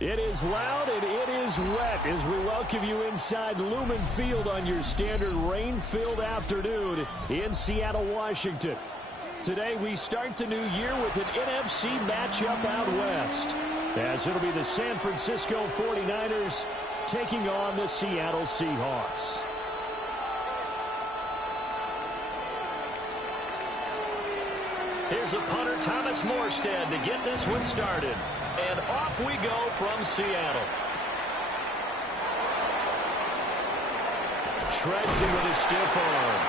It is loud and it is wet as we welcome you inside Lumen Field on your standard rain-filled afternoon in Seattle, Washington. Today we start the new year with an NFC matchup out west, as it'll be the San Francisco 49ers taking on the Seattle Seahawks. Here's a punter, Thomas Morstead, to get this one started. And off we go from Seattle. Shreds him with his stiff arm.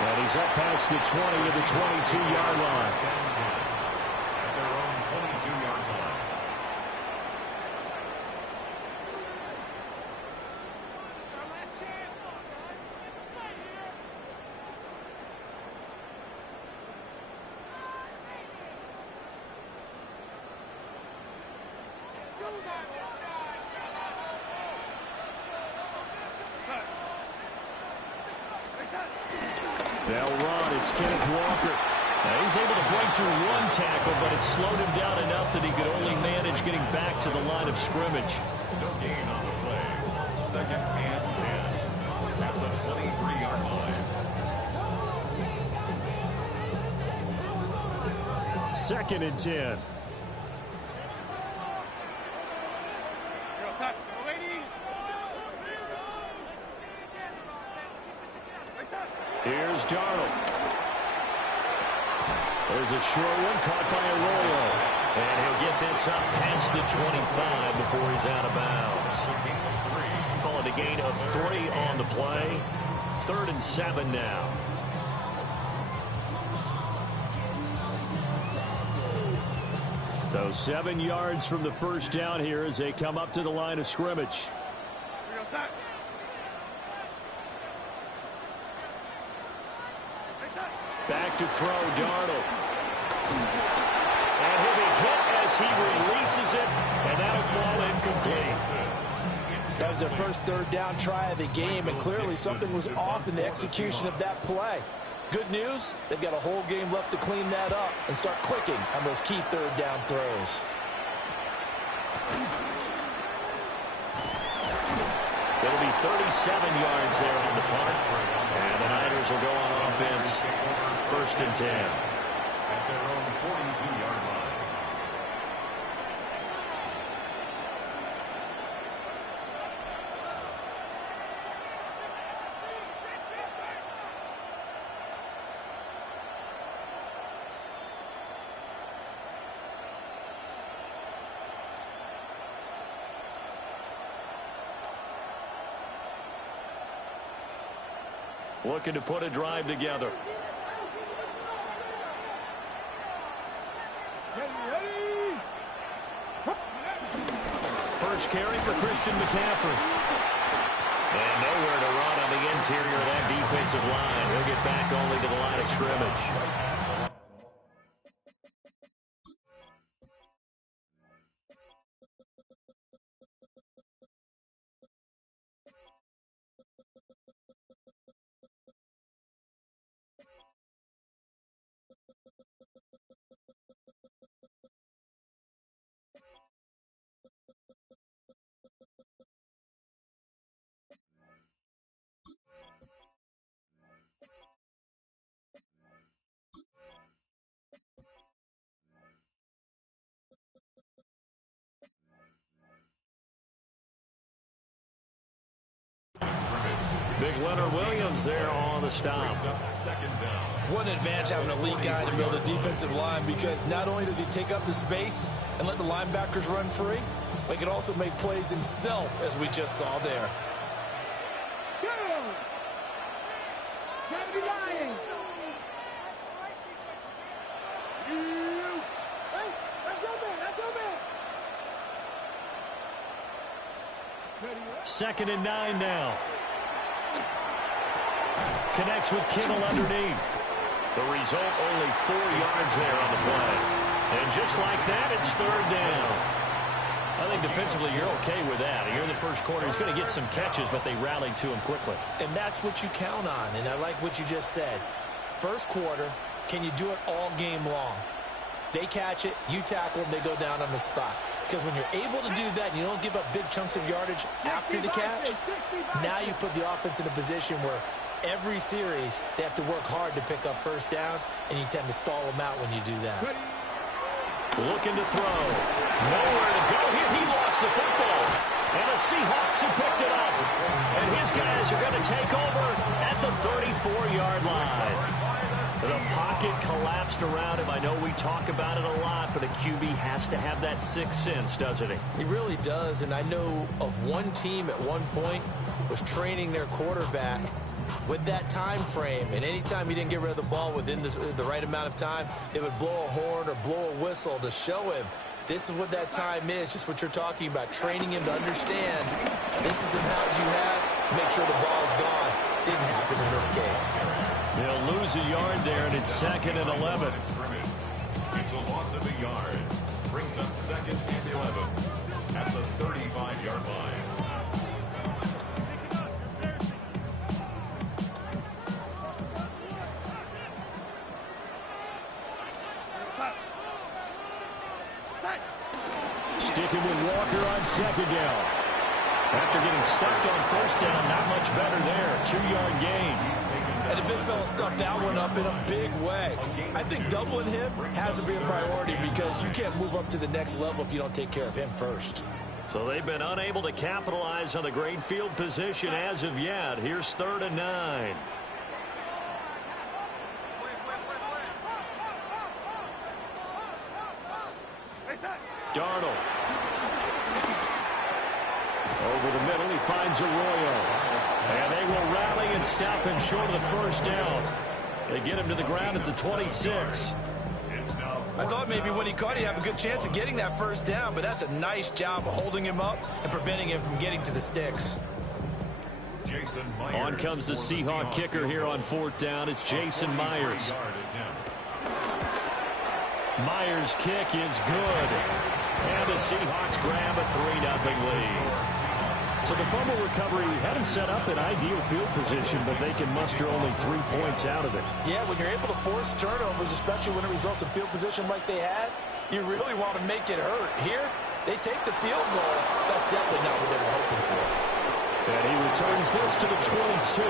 And he's up past the 20 of the 22-yard line. At their own 22-yard line. Our last chance. Right here. They'll run. It's Kenneth Walker. Now he's able to break through one tackle, but it slowed him down enough that he could only manage getting back to the line of scrimmage. No gain on the play. Second and 10. At the 23-yard line. Second and 10. Here's Darnold. There's a short one caught by Arroyo. And he'll get this up past the 25 before he's out of bounds. Call it a gain of 3 on the play. 3rd and 7 now. So 7 yards from the first down here as they come up to the line of scrimmage. Back to throw, Darnold. And he'll be hit as he releases it, and that'll fall incomplete. That was their first third down try of the game, and clearly something was off in the execution of that play. Good news, they've got a whole game left to clean that up and start clicking on those key third down throws. It'll be 37 yards there on the punt. And the Niners will go on offense. 1st and 10. At their own 42-yard line. Looking to put a drive together. First carry for Christian McCaffrey. And nowhere to run on the interior of that defensive line. He'll get back only to the line of scrimmage. Big Leonard Williams there on the stop. Second down. What an advantage having a lead guy in the middle of the defensive line, because not only does he take up the space and let the linebackers run free, but he can also make plays himself, as we just saw there. Second and 9 now. Connects with Kittle underneath. The result, only 4 yards there on the play. And just like that, it's third down. I think defensively you're okay with that. Here in the first quarter, he's going to get some catches, but they rallied to him quickly. And that's what you count on, and I like what you just said. First quarter, can you do it all game long? They catch it, you tackle them, they go down on the spot. Because when you're able to do that and you don't give up big chunks of yardage after the catch, now you put the offense in a position where every series they have to work hard to pick up first downs, and you tend to stall them out when you do that. Looking to throw. Nowhere to go here. He lost the football. And the Seahawks have picked it up. And his guys are going to take over at the 34-yard line. The pocket collapsed around him. I know we talk about it a lot, but a QB has to have that sixth sense, doesn't he? He really does, and I know of one team at one point was training their quarterback with that time frame, and anytime he didn't get rid of the ball within the right amount of time, they would blow a horn or blow a whistle to show him this is what that time is, just what you're talking about, training him to understand this is the amount you have, make sure the ball is gone. Didn't happen in this case. They'll lose a yard there, and it's second and 11. It's a loss of a yard. Brings up second and 11 at the 35-yard line. Sticking with Walker on second down. After getting stuffed on first down, not much better there. 2-yard gain. And the big fella stuffed that one up in a big way. I think doubling him has to be a priority, because you can't move up to the next level if you don't take care of him first. So they've been unable to capitalize on the great field position as of yet. Here's third and 9. Darnold. Over the middle, he finds Arroyo. And they will rally and stop him short of the first down. They get him to the ground at the 26. I thought maybe when he caught, he'd have a good chance of getting that first down, but that's a nice job of holding him up and preventing him from getting to the sticks. On comes the Seahawk kicker here on fourth down. It's Jason Myers. Myers' kick is good. And the Seahawks grab a 3-0 lead. So the fumble recovery had him set up in ideal field position, but they can muster only 3 points out of it. Yeah, when you're able to force turnovers, especially when it results in field position like they had, you really want to make it hurt. Here, they take the field goal. That's definitely not what they were hoping for. And he returns this to the 22.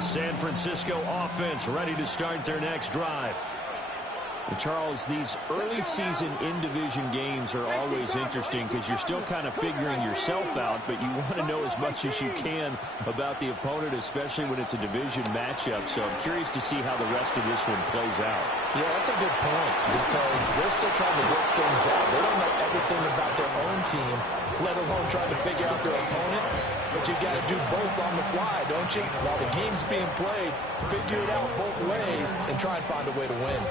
San Francisco offense ready to start their next drive. And Charles, these early season in-division games are always interesting because you're still kind of figuring yourself out, but you want to know as much as you can about the opponent, especially when it's a division matchup. So I'm curious to see how the rest of this one plays out. Yeah, that's a good point, because they're still trying to work things out. They don't know everything about their own team, let alone trying to figure out their opponent. But you've got to do both on the fly, don't you? While the game's being played, figure it out both ways and try and find a way to win.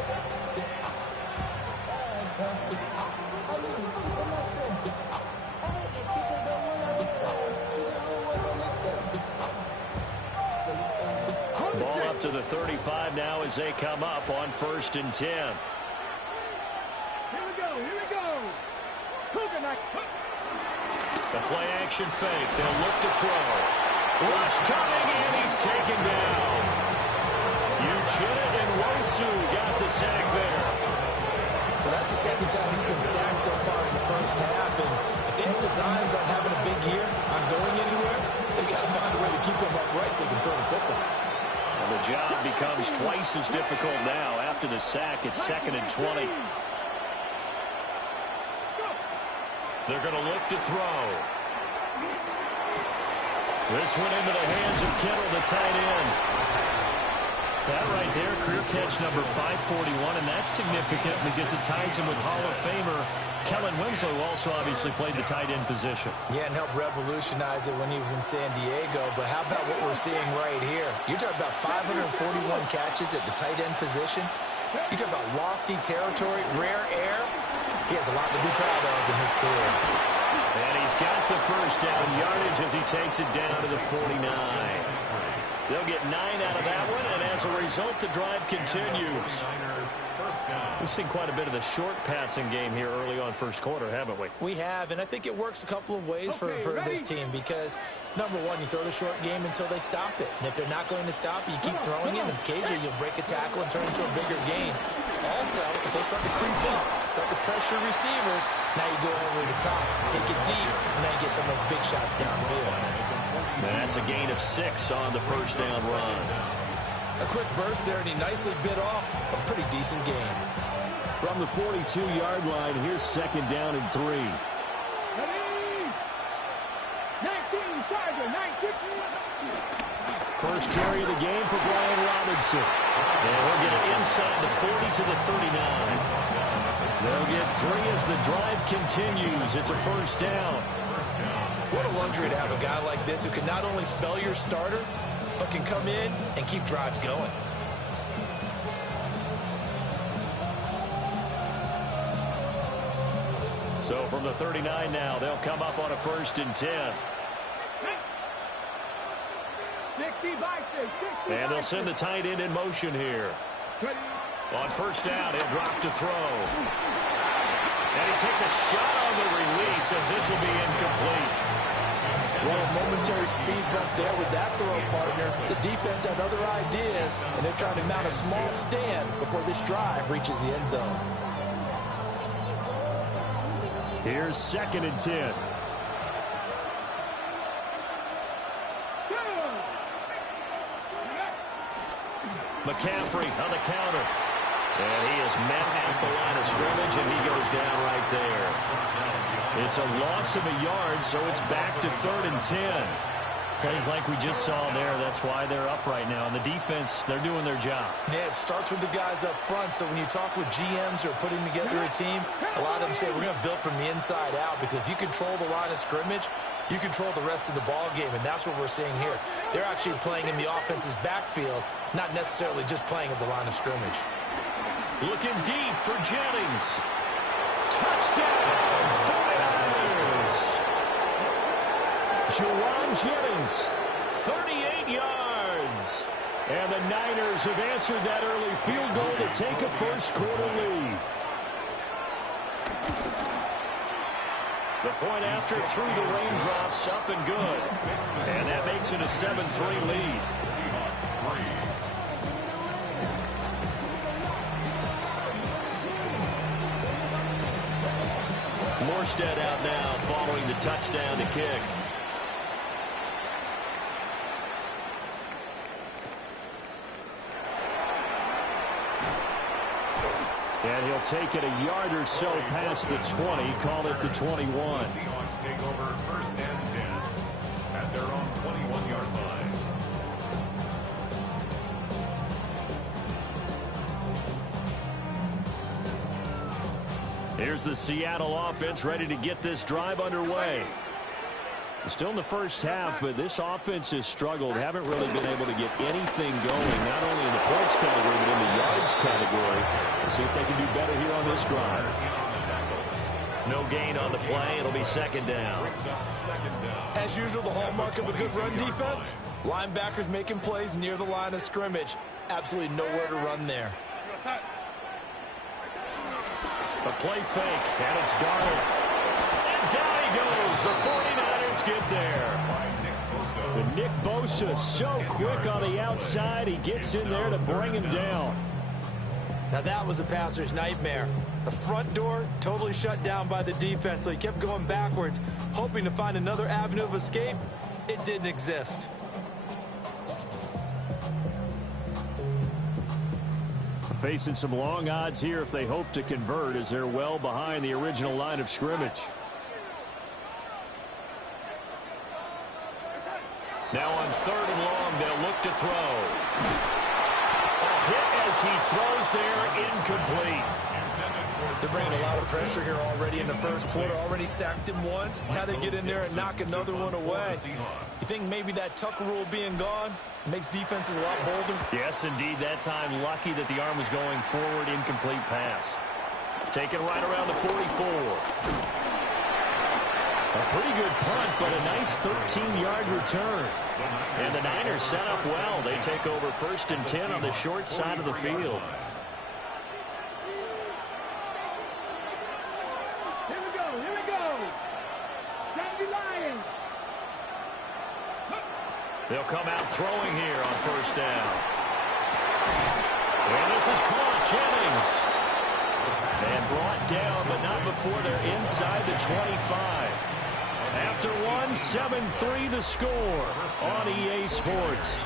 Ball up to the 35 now as they come up on 1st and 10. Here we go, here we go. The play action fake. They'll look to throw. Rush coming, and he's taken down. Uchenna and Wosu got the sack there. Well, that's the second time he's been sacked so far in the first half, and if they have designs on having a big year, on going anywhere, they've got to find a way to keep him upright so he can throw the football. And The job becomes twice as difficult now. After the sack, it's 2nd and 20. They're going to look to throw. This one into the hands of Kittle, the tight end. That right there, career catch number 541, and that's significant because it ties him with Hall of Famer Kellen Winslow, who also obviously played the tight end position. Yeah, and helped revolutionize it when he was in San Diego. But how about what we're seeing right here? You're talking about 541 catches at the tight end position. You talk about lofty territory, rare air. He has a lot to be proud of in his career. And he's got the first down yardage as he takes it down to the 49. They'll get 9 out of that one, and as a result, the drive continues. We've seen quite a bit of the short passing game here early on first quarter, haven't we? We have, and I think it works a couple of ways for this team because, number one, you throw the short game until they stop it. And if they're not going to stop it, you keep throwing it, and occasionally you'll break a tackle and turn into a bigger gain. Also, if they start to creep up, start to pressure receivers, now you go over the top, take it deep, and now you get some of those big shots downfield. That's a gain of 6 on the first down run. A quick burst there, and he nicely bit off a pretty decent gain. From the 42-yard line, here's 2nd down and 3. 19, Tiger, 19. First carry of the game for Brian Robinson. And he'll get it inside the 40 to the 39. They'll get 3 as the drive continues. It's a first down. What a luxury to have a guy like this who can not only spell your starter, but can come in and keep drives going. So from the 39 now, they'll come up on a 1st and 10. 60 And they'll send the tight end in motion here. On first down, he'll drop to throw. And he takes a shot on the release as this will be incomplete. Well, a momentary speed bump there with that throw, partner. The defense had other ideas, and they're trying to mount a small stand before this drive reaches the end zone. Here's 2nd and 10. McCaffrey on the counter. And he is met at the line of scrimmage, and he goes down right there. It's a loss of a yard, so it's back to 3rd and 10. Plays like we just saw there. That's why they're up right now. And the defense, they're doing their job. Yeah, it starts with the guys up front. So when you talk with GMs who are putting together a team, a lot of them say we're going to build from the inside out, because if you control the line of scrimmage, you control the rest of the ball game, and that's what we're seeing here. They're actually playing in the offense's backfield, not necessarily just playing at the line of scrimmage. Looking deep for Jennings. Touchdown, 49ers. Juwan Jennings, 38 yards. And the Niners have answered that early field goal to take a first quarter lead. The point after through the raindrops, up and good. And that makes it a 7-3 lead. Seahawks 3. Morstead out now following the touchdown to kick. And he'll take it a yard or so past the 20, call it the 21. The Seahawks take over 1st and 10 at their own 21-yard line. Here's the Seattle offense ready to get this drive underway. Still in the first half, but this offense has struggled. Haven't really been able to get anything going, not only in the points category, but in the yards category. We'll see if they can do better here on this drive. No gain on the play. It'll be 2nd down. As usual, the hallmark of a good run defense, linebackers making plays near the line of scrimmage. Absolutely nowhere to run there. A play fake, and it's Darnold. And down he goes. The 49ers get there. But Nick Bosa so quick on the outside. He gets in there to bring him down. Now that was a passer's nightmare. The front door totally shut down by the defense, so he kept going backwards, hoping to find another avenue of escape. It didn't exist. Facing some long odds here if they hope to convert, as they're well behind the original line of scrimmage. Now on 3rd and long, they'll look to throw. A hit as he throws there, incomplete. They're bringing a lot of pressure here already in the first quarter. Already sacked him once. Now they get in there and knock another one away. You think maybe that Tucker rule being gone makes defenses a lot bolder? Yes, indeed. That time, lucky that the arm was going forward. Incomplete pass. Taken right around the 44. A pretty good punt, but a nice 13-yard return. And the Niners set up well. They take over 1st and 10 on the short side of the field. They'll come out throwing here on 1st down. And this is caught. Jennings. And brought down, but not before they're inside the 25. After one, 7-3 the score on EA Sports.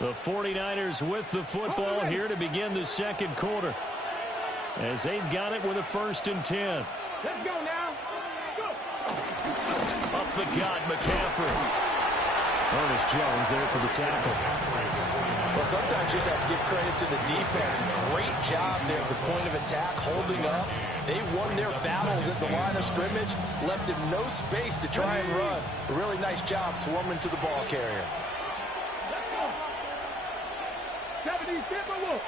The 49ers with the football here to begin the second quarter, as they've got it with a 1st and 10. Let's go now. Up the gut, McCaffrey. Ernest Jones there for the tackle. Well, sometimes you just have to give credit to the defense. Great job there at the point of attack, holding up. They won their battles at the line of scrimmage, left him no space to try and run. A really nice job swarming to the ball carrier. Let's go. 70, step and look.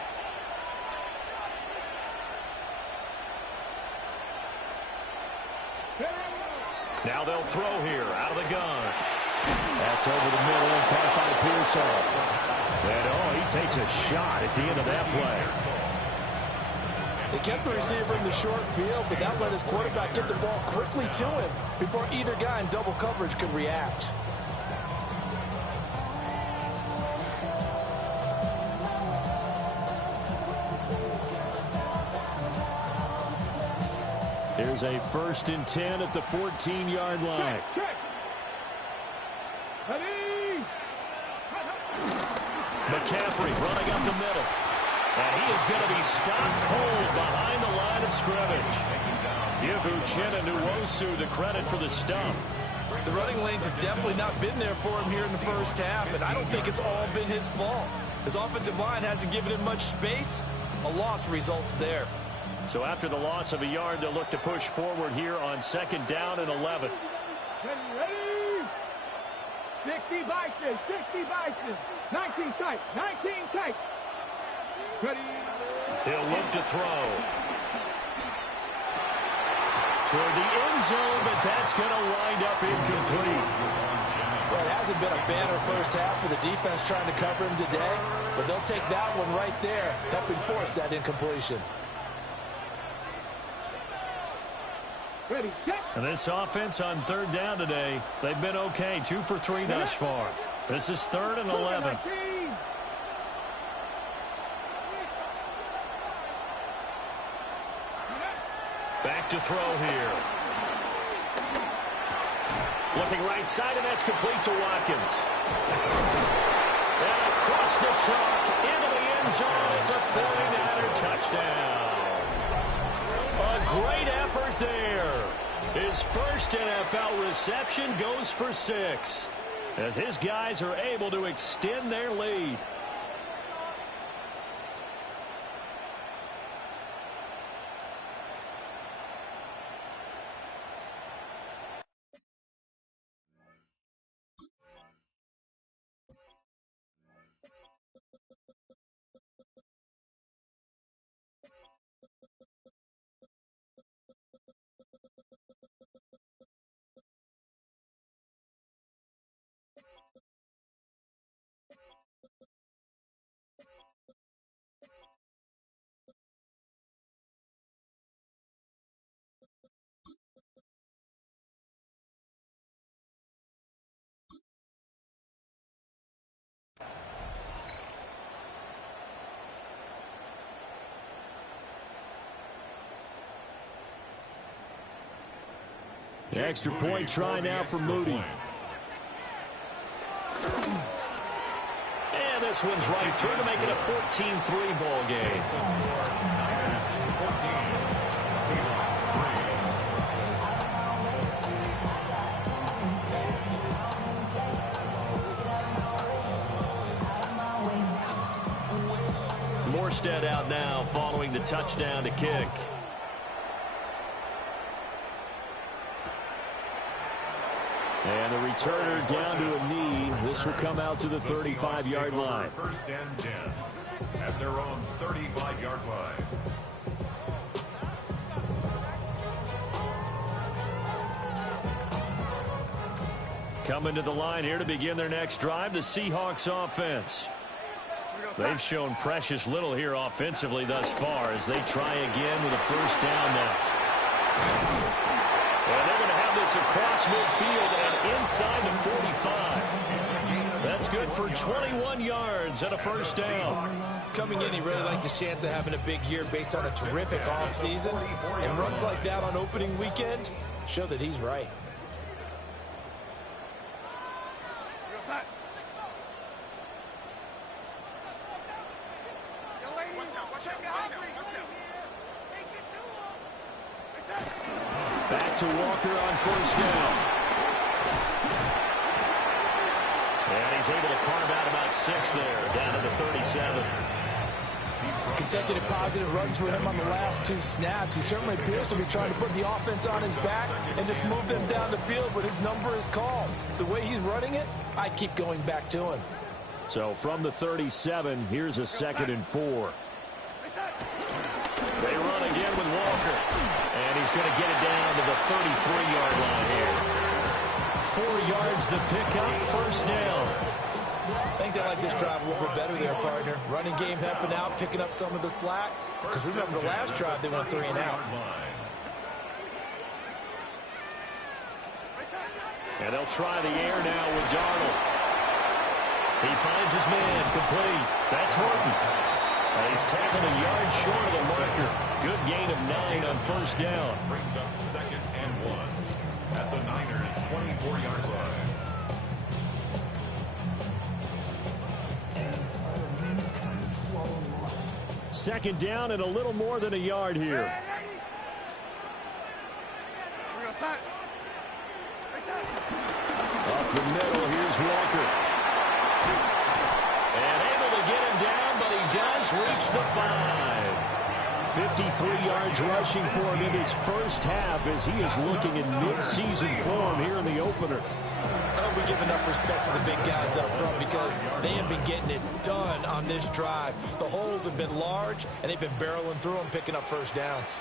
Now they'll throw here out of the gun. That's over the middle and caught by Pearsall. And he takes a shot at the end of that play. They kept the receiver in the short field, but that let his quarterback get the ball quickly to him before either guy in double coverage could react. Here's a 1st and 10 at the 14-yard line. McCaffrey running up the middle. And he is going to be stopped cold behind the line of scrimmage. Give Uchenna Nwosu the credit for the stuff. The running lanes have definitely not been there for him here in the first half, and I don't think it's all been his fault. His offensive line hasn't given him much space. A loss results there. So after the loss of a yard, they'll look to push forward here on 2nd down and 11. Ready? 60 Bison, 60 Bison. 19 tight, 19 tight. Ready? He'll look to throw. Toward the end zone, but that's going to wind up incomplete. Well, it hasn't been a banner first half with the defense trying to cover him today, but they'll take that one right there, helping force that incompletion. Ready, set. And this offense on 3rd down today, they've been okay. 2 for 3 thus far. This is 3rd and 11. Back to throw here. Looking right side, and that's complete to Watkins. And across the chalk, into the end zone. It's a 49er touchdown. A great effort there. His first NFL reception goes for 6, as his guys are able to extend their lead. The extra point try now for Moody. this one's right through to make it a 14-3 ball game. Niners 14, Seahawks 3. Morstead out now following the touchdown to kick. And the returner down to a knee. This will come out to the 35-yard line. First and 10 at their own 35-yard line. Coming to the line here to begin their next drive, the Seahawks offense. They've shown precious little here offensively thus far as they try again with a first down now. And they're going to have this across midfield and inside the 45. That's good for 21 yards and a first down. Coming in, he really liked his chance of having a big year based on a terrific offseason. And runs like that on opening weekend show that he's right. Back to Walker on first down. And he's able to carve out about 6 there, down to the 37. Consecutive positive runs for him on the last 2 snaps. He certainly appears to be trying to put the offense on his back and just move them down the field, but his number is called. The way he's running it, I keep going back to him. So from the 37, here's a 2nd and 4. They run again with Walker. And he's going to get it down to the 33-yard line here. 4 yards the pickup, first down. I think they like this drive a little bit better there, partner. Running game helping out, picking up some of the slack. Because remember, the last drive they went 3 and out. And they'll try the air now with Darnold. He finds his man, complete. That's Horton. And he's taken a yard short of the marker. Good gain of 9 on first down. Brings up 2nd and 1 at the Niners 24-yard line. Second down and a little more than a yard here. Up the middle, here's Walker. And able to get him down, but he does reach the 5. 53 yards rushing for him in his first half as he is looking in mid-season form here in the opener. We give enough respect to the big guys up front because they have been getting it done on this drive. The holes have been large, and they've been barreling through them, picking up first downs.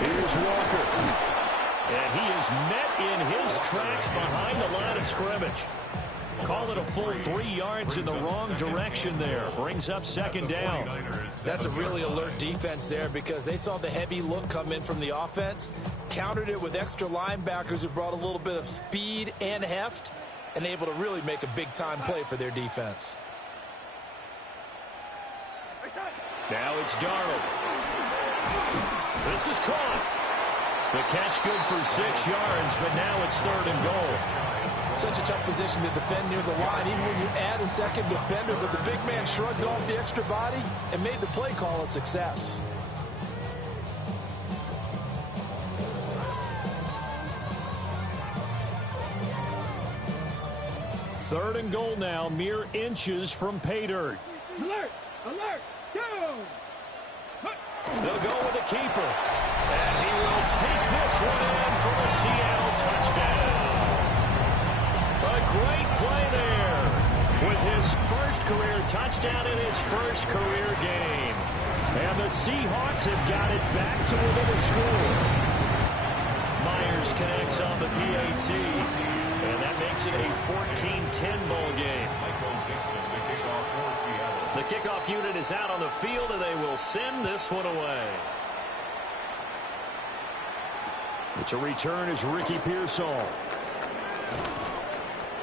Here's Walker. And he is met in his tracks behind the line of scrimmage. Call it a full 3 yards in the wrong direction there. Brings up second down. That's a really alert defense there because they saw the heavy look come in from the offense, countered it with extra linebackers who brought a little bit of speed and heft, and able to really make a big-time play for their defense. Now it's Darnold. This is caught. The catch good for 6 yards, but now it's 3rd and goal. Such a tough position to defend near the line, even when you add a second defender, but the big man shrugged off the extra body and made the play call a success. Third and goal now, mere inches from pay dirt. Alert! Alert! Go! They'll go with the keeper. And he will take this one in for a Seattle touchdown. A great play there with his first career touchdown in his first career game. And the Seahawks have got it back to within a score. Myers connects on the PAT. And that makes it a 14-10 ball game. The kickoff unit is out on the field, and they will send this one away. It's a return as Ricky Pearsall.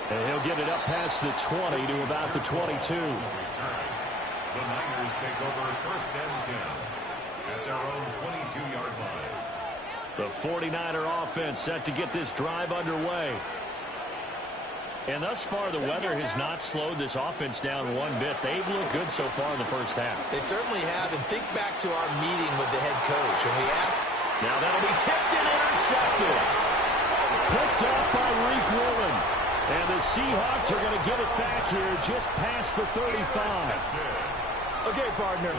And he'll get it up past the 20 to about the 22. The Niners take over 1st and 10 at their own 22-yard line. The 49er offense set to get this drive underway. And thus far, the weather has not slowed this offense down one bit. They've looked good so far in the first half. They certainly have. And think back to our meeting with the head coach. And we asked. Now that'll be tipped and intercepted. Picked up by Reek Woolen. And the Seahawks are going to get it back here just past the 35. Okay, partner,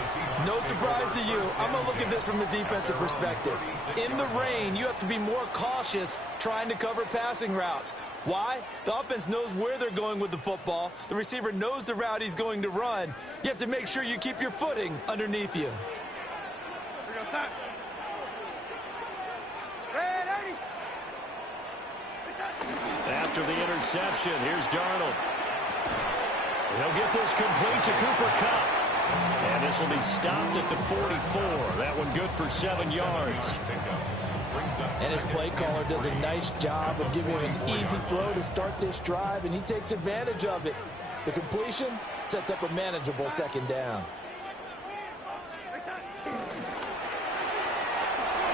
no surprise to you. I'm going to look at this from the defensive perspective. In the rain, you have to be more cautious trying to cover passing routes. Why? The offense knows where they're going with the football. The receiver knows the route he's going to run. You have to make sure you keep your footing underneath you. After the interception, here's Darnold. He'll get this complete to Cooper Kupp. And this will be stopped at the 44. That one good for 7 yards. And his play caller does a nice job of giving him an easy throw to start this drive, and he takes advantage of it. The completion sets up a manageable second down.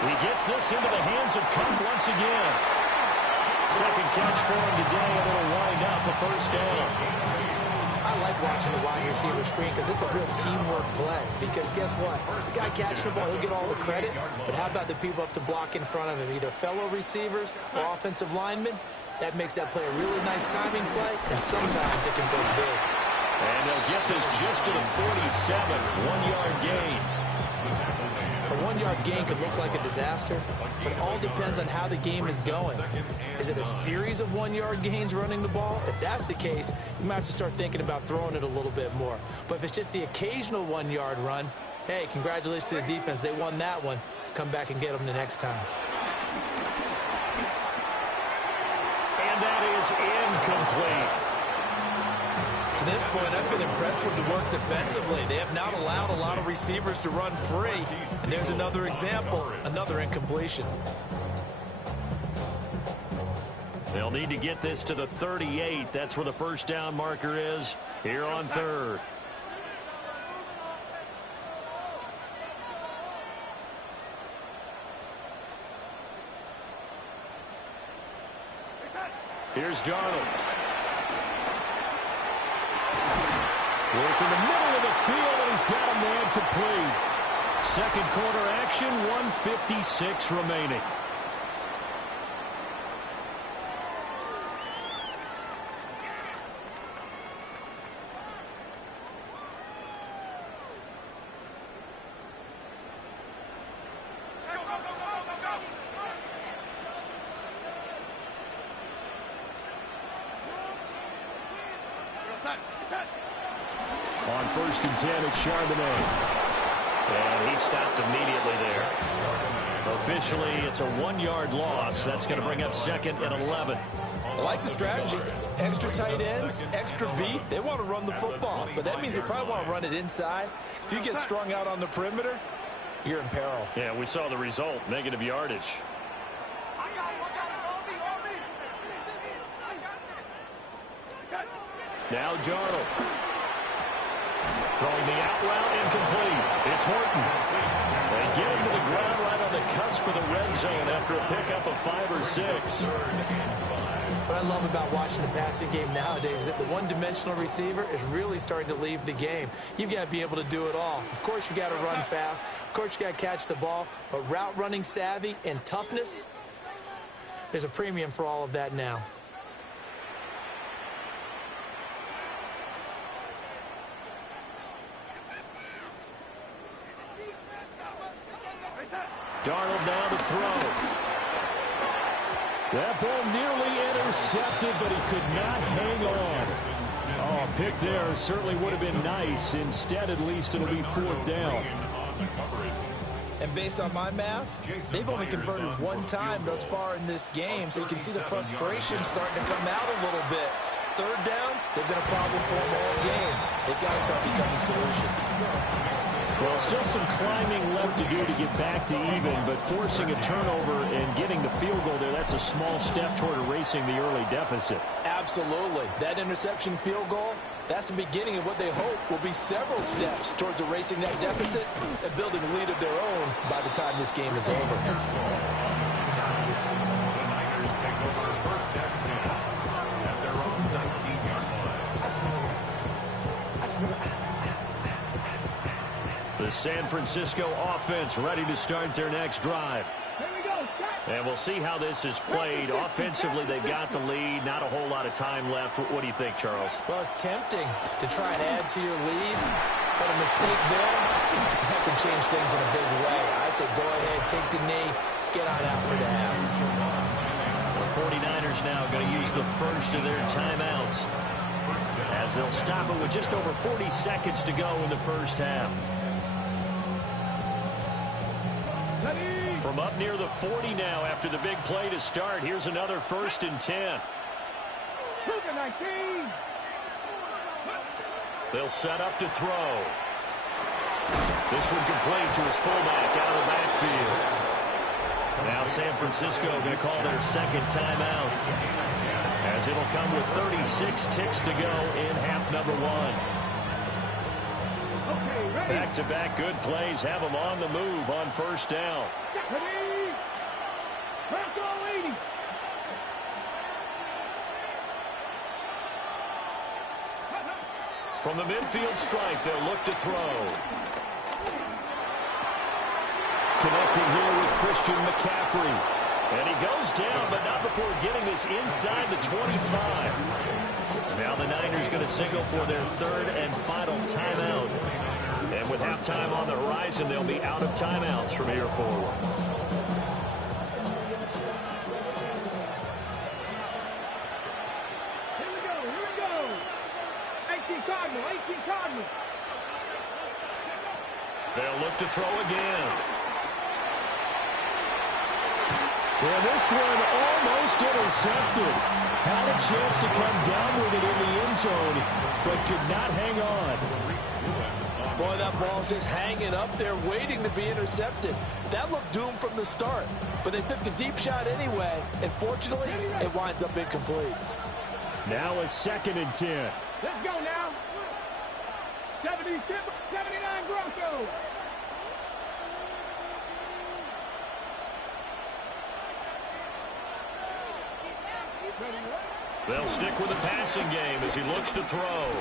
He gets this into the hands of Kupp once again. Second catch for him today, and it'll wind up a first down. I like watching the wide receiver screen because it's a real teamwork play. Because guess what? The guy catching the ball, he'll get all the credit. But how about the people up to block in front of him? Either fellow receivers or offensive linemen. That makes that play a really nice timing play, and sometimes it can break big. And they'll get this just to the 47, 1-yard gain. A 1-yard gain could look like a disaster, but it all depends on how the game is going. Is it a series of 1-yard gains running the ball? If that's the case, you might have to start thinking about throwing it a little bit more. But if it's just the occasional 1-yard run, hey, congratulations to the defense. They won that one. Come back and get them the next time. And that is incomplete. To this point, I've been impressed with the work defensively. They have not allowed a lot of receivers to run free. And there's another example, another incompletion. They'll need to get this to the 38. That's where the first down marker is here on third. Here's Darnold. Working the middle of the field, and he's got a man complete. Second quarter action, 1:56 remaining. On 1st and 10, it's Charbonnet. And he stopped immediately there. Officially, it's a 1-yard loss. That's going to bring up 2nd and 11. I like the strategy. Extra tight ends, extra beef. They want to run the football, but that means they probably want to run it inside. If you get strung out on the perimeter, you're in peril. Yeah, we saw the result, negative yardage. Now Darnold. Throwing the out route incomplete. It's Horton. They get him to the ground right on the cusp of the red zone after a pickup of 5 or 6. What I love about watching the passing game nowadays is that the one-dimensional receiver is really starting to leave the game. You've got to be able to do it all. Of course, you got to run fast. Of course, you got to catch the ball. But route running savvy and toughness, there's a premium for all of that now. Darnold now to throw. That ball nearly intercepted, but he could not hang on. Oh, a pick there certainly would have been nice. Instead, at least, it'll be 4th down. And based on my math, they've only converted 1 time thus far in this game, so you can see the frustration starting to come out a little bit. 3rd downs, they've been a problem for them all game. They've got to start becoming solutions. Well, still some climbing left to do to get back to even, but forcing a turnover and getting the field goal there, that's a small step toward erasing the early deficit. Absolutely. That interception field goal, that's the beginning of what they hope will be several steps towards erasing that deficit and building a lead of their own by the time this game is over. The Niners take over first and 10 at their own 19-yard line. The San Francisco offense ready to start their next drive. And we'll see how this is played. Offensively, they've got the lead. Not a whole lot of time left. What do you think, Charles? Well, it's tempting to try and add to your lead, but a mistake there, that can change things in a big way. I say go ahead, take the knee, get on out for the half. The 49ers now going to use the first of their timeouts as they'll stop it with just over 40 seconds to go in the first half. From up near the 40 now after the big play to start. Here's another 1st and 10. They'll set up to throw. This one complete to his fullback out of the backfield. Now San Francisco going to call their second timeout, as it'll come with 36 ticks to go in half number one. Back-to-back good plays have them on the move on first down. From the midfield stripe, they'll look to throw. Connecting here with Christian McCaffrey. And he goes down, but not before getting this inside the 25. Now the Niners going to signal for their third and final timeout. And with halftime on the horizon, they'll be out of timeouts from here forward. Here we go. 18 Cardinals. They'll look to throw again. Well, this one almost intercepted. Had a chance to come down with it in the end zone, but could not hang on. Boy, that ball's just hanging up there waiting to be intercepted. That looked doomed from the start, but they took the deep shot anyway, and fortunately, it winds up incomplete. Now a 2nd and 10. Let's go now. 79 Broncos. They'll stick with the passing game as he looks to throw.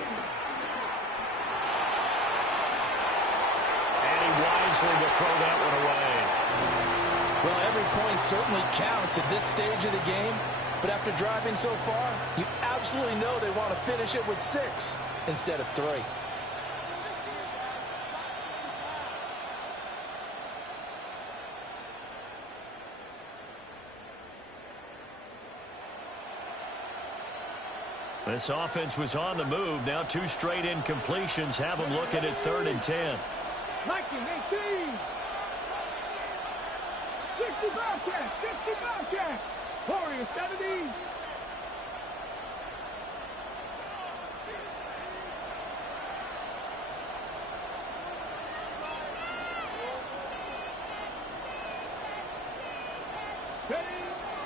Wisely will throw that one away. Well, every point certainly counts at this stage of the game, but after driving so far, you absolutely know they want to finish it with 6 instead of 3. This offense was on the move. Now 2 straight incompletions have them looking at 3rd and 10. Viking 18. 60 Bobcats. Warriors 70.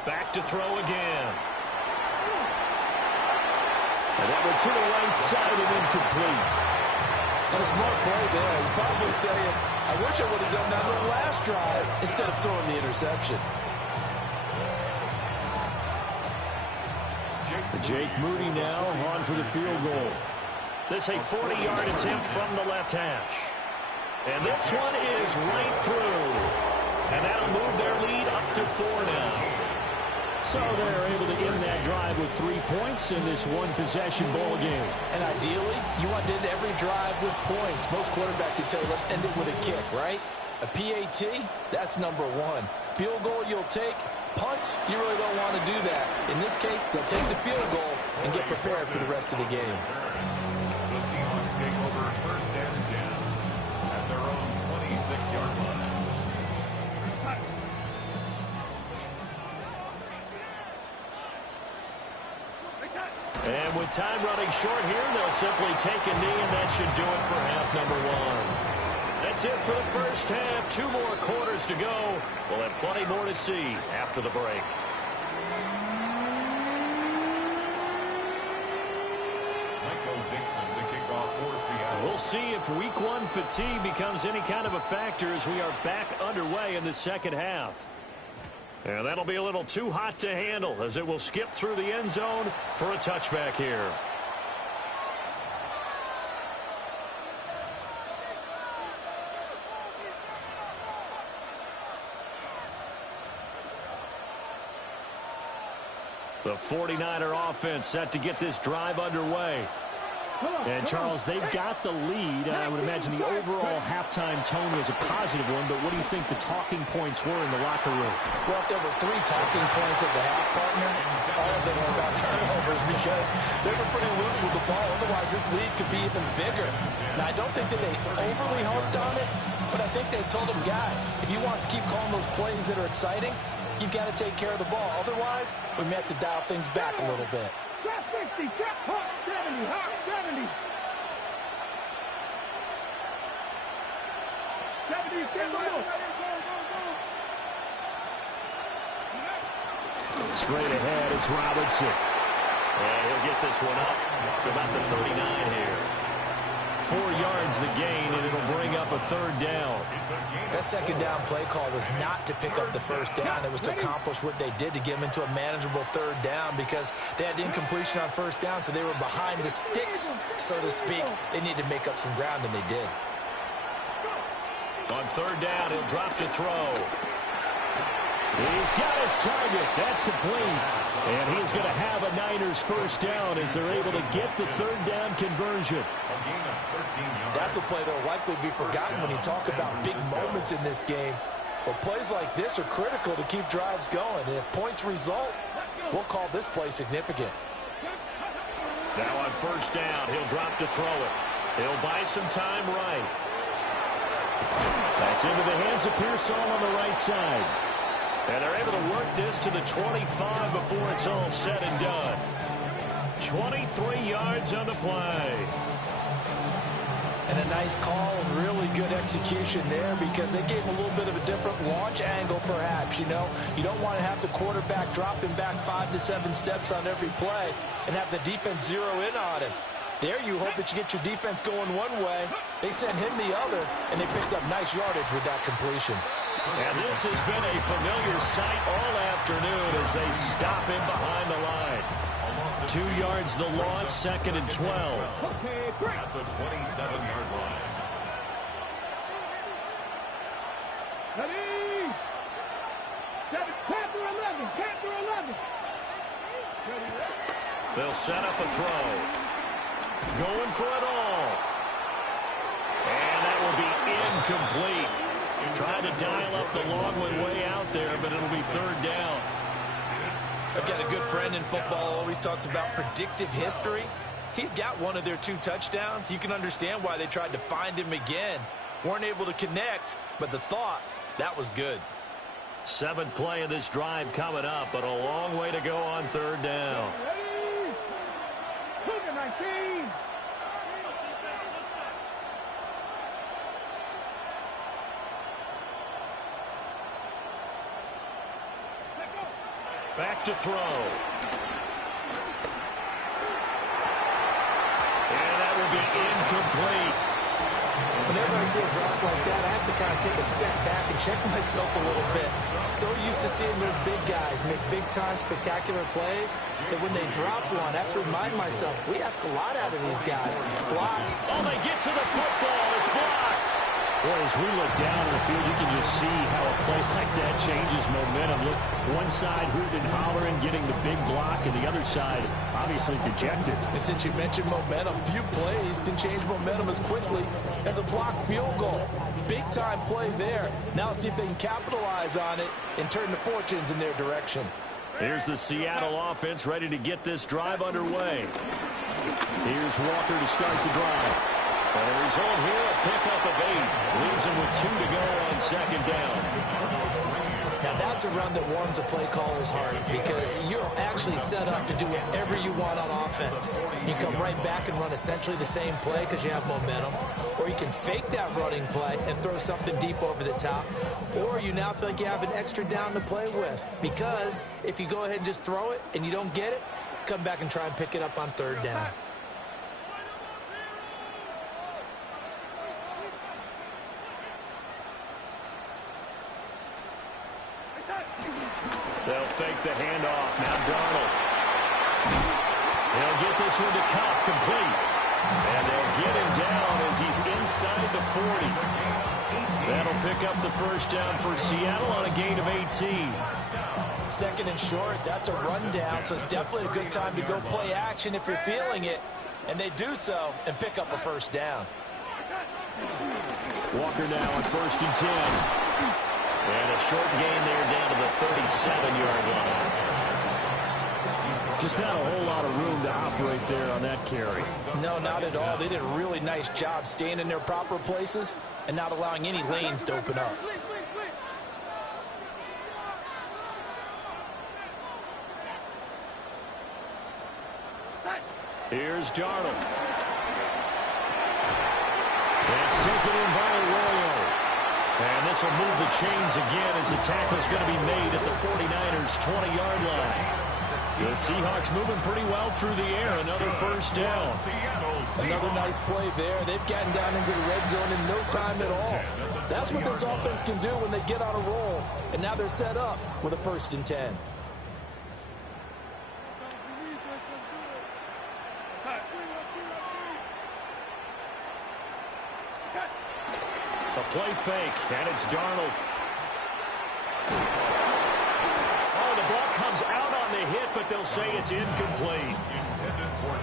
Back to throw again. And that one to the right side and incomplete. And a smart play there. He's probably saying, I wish I would have done that on the last drive instead of throwing the interception. Jake Moody now on for the field goal. This a 40-yard attempt from the left hash. And this one is right through. And that'll move their lead up to 4 now. So they're able to end that drive with 3 points in this one-possession ball game. And ideally, you want to end every drive with points. Most quarterbacks would tell you, let's end it with a kick, right? A PAT, that's number 1. Field goal you'll take. Punts, you really don't want to do that. In this case, they'll take the field goal and get prepared for the rest of the game. The Seahawks take over first and 10 at their own 26-yard line. And with time running short here, they'll simply take a knee, and that should do it for half number 1. And That's it for the first half. 2 more quarters to go. We'll have plenty more to see after the break. We'll see if week 1 fatigue becomes any kind of a factor as we are back underway in the second half. And that'll be a little too hot to handle as it will skip through the end zone for a touchback here. The 49er offense set to get this drive underway. And, Charles, they've got the lead. I would imagine the overall halftime tone was a positive one, but what do you think the talking points were in the locker room? Well, if there were 3 talking points at the half, partner, all of them were about turnovers because they were pretty loose with the ball. Otherwise, this lead could be even bigger. Now, I don't think that they overly harped on it, but I think they told them, guys, if you want to keep calling those plays that are exciting, you've got to take care of the ball. Otherwise, we may have to dial things back a little bit. Trap 60, trap Hawk 70, Hawk 70. 70, stand by. Straight ahead, it's Robinson. And he'll get this one up to about the 39 here. 4 yards the gain, and it'll bring up a 3rd down. That second down play call was not to pick up the first down. It was to accomplish what they did to get them into a manageable 3rd down because they had incompletion on first down, so they were behind the sticks, so to speak. They needed to make up some ground, and they did. On 3rd down, he'll drop to throw. He's got his target. That's complete. And he's going to have a Niners first down as they're able to get the 3rd down conversion. That's a play that will likely be forgotten when you talk about big moments in this game. But plays like this are critical to keep drives going. And if points result, we'll call this play significant. Now on 1st down, he'll drop to throw it. He'll buy some time right. That's into the hands of Pearsall on the right side. And they're able to work this to the 25 before it's all said and done. 23 yards on the play. And a nice call and really good execution there because they gave him a little bit of a different launch angle perhaps, you know. You don't want to have the quarterback dropping back 5 to 7 steps on every play and have the defense zero in on him. There you hope that you get your defense going one way. They sent him the other, and they picked up nice yardage with that completion. And this has been a familiar sight all afternoon as they stop him behind the line. 2 yards the loss, 2nd and 12. At the 27-yard line. Ready? Panther 11, Panther 11. They'll set up a throw. Going for it all. And that will be incomplete. Trying to dial up the long way out there, but it'll be 3rd down. I've got a good friend in football, always talks about predictive history. He's got one of their 2 touchdowns. You can understand why they tried to find him again. Weren't able to connect, but the thought, that was good. 7th play of this drive coming up, but a long way to go on 3rd down. Ready? Cougar 19. Back to throw. And that will be incomplete. Whenever I see a drop like that, I have to kind of take a step back and check myself a little bit. So used to seeing those big guys make big-time spectacular plays that when they drop one, I have to remind myself, we ask a lot out of these guys. Block. Oh, they get to the football. It's blocked. Boy, as we look down on the field, you can just see how a play like that changes momentum. Look, one side hooting and hollering, getting the big block, and the other side obviously dejected. And since you mentioned momentum, few plays can change momentum as quickly as a blocked field goal. Big-time play there. Now let's see if they can capitalize on it and turn the fortunes in their direction. Here's the Seattle offense ready to get this drive underway. Here's Walker to start the drive. And the result here, a pickup of 8. Leaves him with 2 to go on 2nd down. Now, that's a run that warms a play caller's heart because you're actually set up to do whatever you want on offense. You come right back and run essentially the same play because you have momentum, or you can fake that running play and throw something deep over the top, or you now feel like you have an extra down to play with because if you go ahead and just throw it and you don't get it, come back and try and pick it up on third down. They'll fake the handoff. Now Darnold. He'll get this one to Cobb, complete. And they'll get him down as he's inside the 40. That'll pick up the first down for Seattle on a gain of 18. Second and short, that's a rundown, so it's definitely a good time to go play action if you're feeling it. And they do so and pick up a first down. Walker now on first and 10. And a short gain there down to the 37-yard line. Just not a whole lot of room to operate there on that carry. No, not at all. They did a really nice job staying in their proper places and not allowing any lanes to open up. Here's Darnold. That's taken in by Arroyo. And this will move the chains again as the tackle's going to be made at the 49ers' 20-yard line. The Seahawks moving pretty well through the air. Another first down. Another nice play there. They've gotten down into the red zone in no time at all. That's what this offense can do when they get on a roll. And now they're set up with a first and 10. A play fake, and it's Darnold. Oh, the ball comes out on the hit, but they'll say it's incomplete.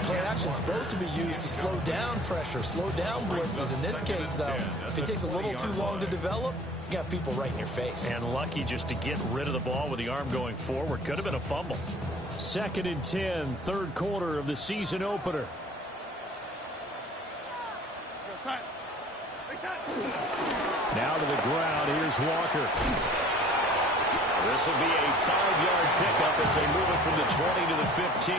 Play action's supposed to be used to slow down pressure, slow down blitzes. In this case, though, if it takes a little too long to develop, you got people right in your face. And lucky just to get rid of the ball with the arm going forward. Could have been a fumble. Second and 10, third quarter of the season opener. Now to the ground, here's Walker. This will be a 5-yard pickup as they move it from the 20 to the 15.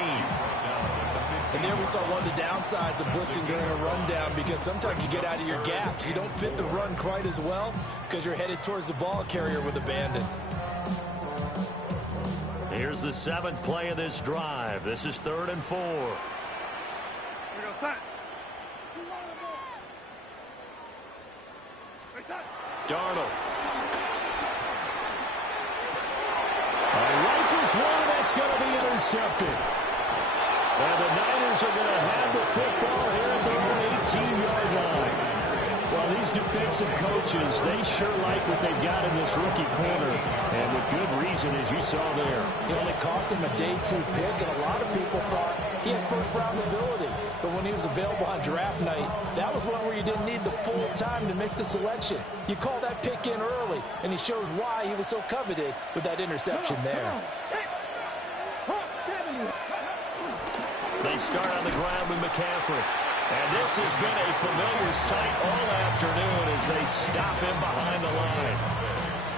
And there we saw one of the downsides of blitzing during a rundown because sometimes you get out of your gaps. You don't fit the run quite as well because you're headed towards the ball carrier with abandon. Here's the 7th play of this drive. This is 3rd and 4. Darnold. Rifles one, that's going to be intercepted. And the Niners are going to have the football here at their own 18-yard line. Well, these defensive coaches, they sure like what they've got in this rookie corner. And with good reason, as you saw there. It only cost him a day 2 pick, and a lot of people thought he had first-round ability. But when he was available on draft night, that was one where you didn't need the full time to make the selection. You call that pick in early, and he shows why he was so coveted with that interception there. They start on the ground with McCaffrey. And this has been a familiar sight all afternoon as they stop him behind the line.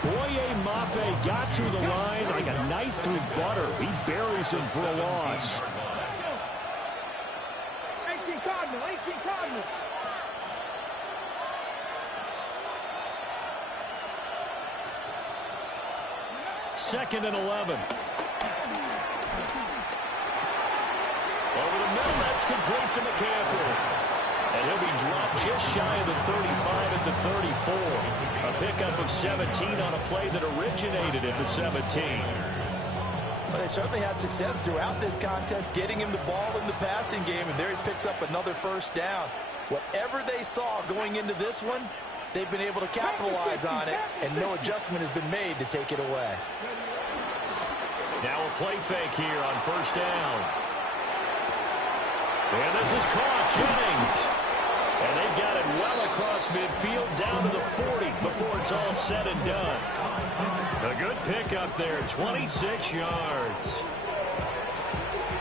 Boye Mafe got to the line like a knife through butter. He buries him for a loss. 18 Cardinal, 18 Cardinal. Second and 11. Over the middle, that's complete to McCaffrey. And he'll be dropped just shy of the 35 at the 34. A pickup of 17 on a play that originated at the 17. Well, they certainly had success throughout this contest, getting him the ball in the passing game, and there he picks up another first down. Whatever they saw going into this one, they've been able to capitalize on it, and no adjustment has been made to take it away. Now a play fake here on first down. And this is caught, Jennings. And they've got it well across midfield down to the 40 before it's all said and done. A good pickup there, 26 yards.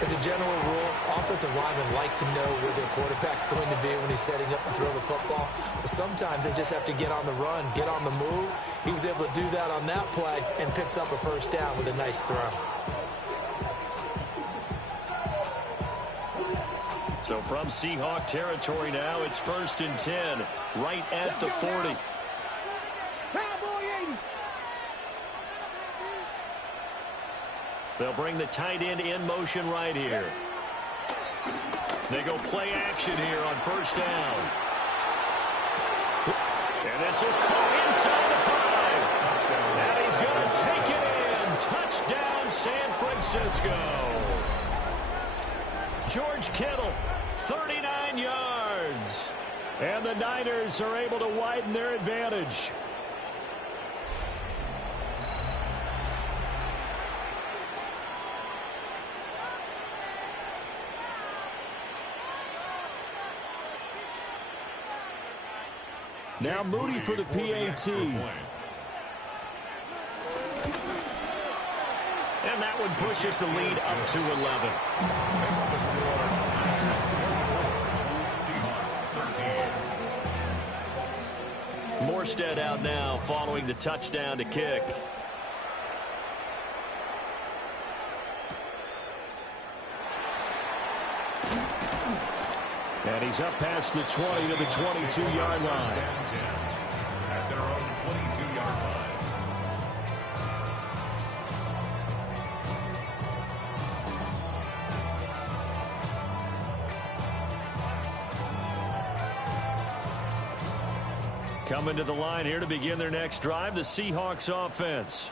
As a general rule, offensive linemen like to know where their quarterback's going to be when he's setting up to throw the football. But sometimes they just have to get on the run, get on the move, He was able to do that on that play and picks up a first down with a nice throw. So from Seahawk territory now, it's 1st and 10, right at the 40. They'll bring the tight end in motion right here. They go play action here on 1st down. And this is caught inside the 5. And he's going to take it in. Touchdown, San Francisco. George Kittle, 39 yards. And the Niners are able to widen their advantage. Now Moody for the PAT. And that one pushes the lead up to 11. Morstead out now following the touchdown to kick. And he's up past the 20 to the 22-yard line. At their own 22-yard line. Coming to the line here to begin their next drive, the Seahawks offense.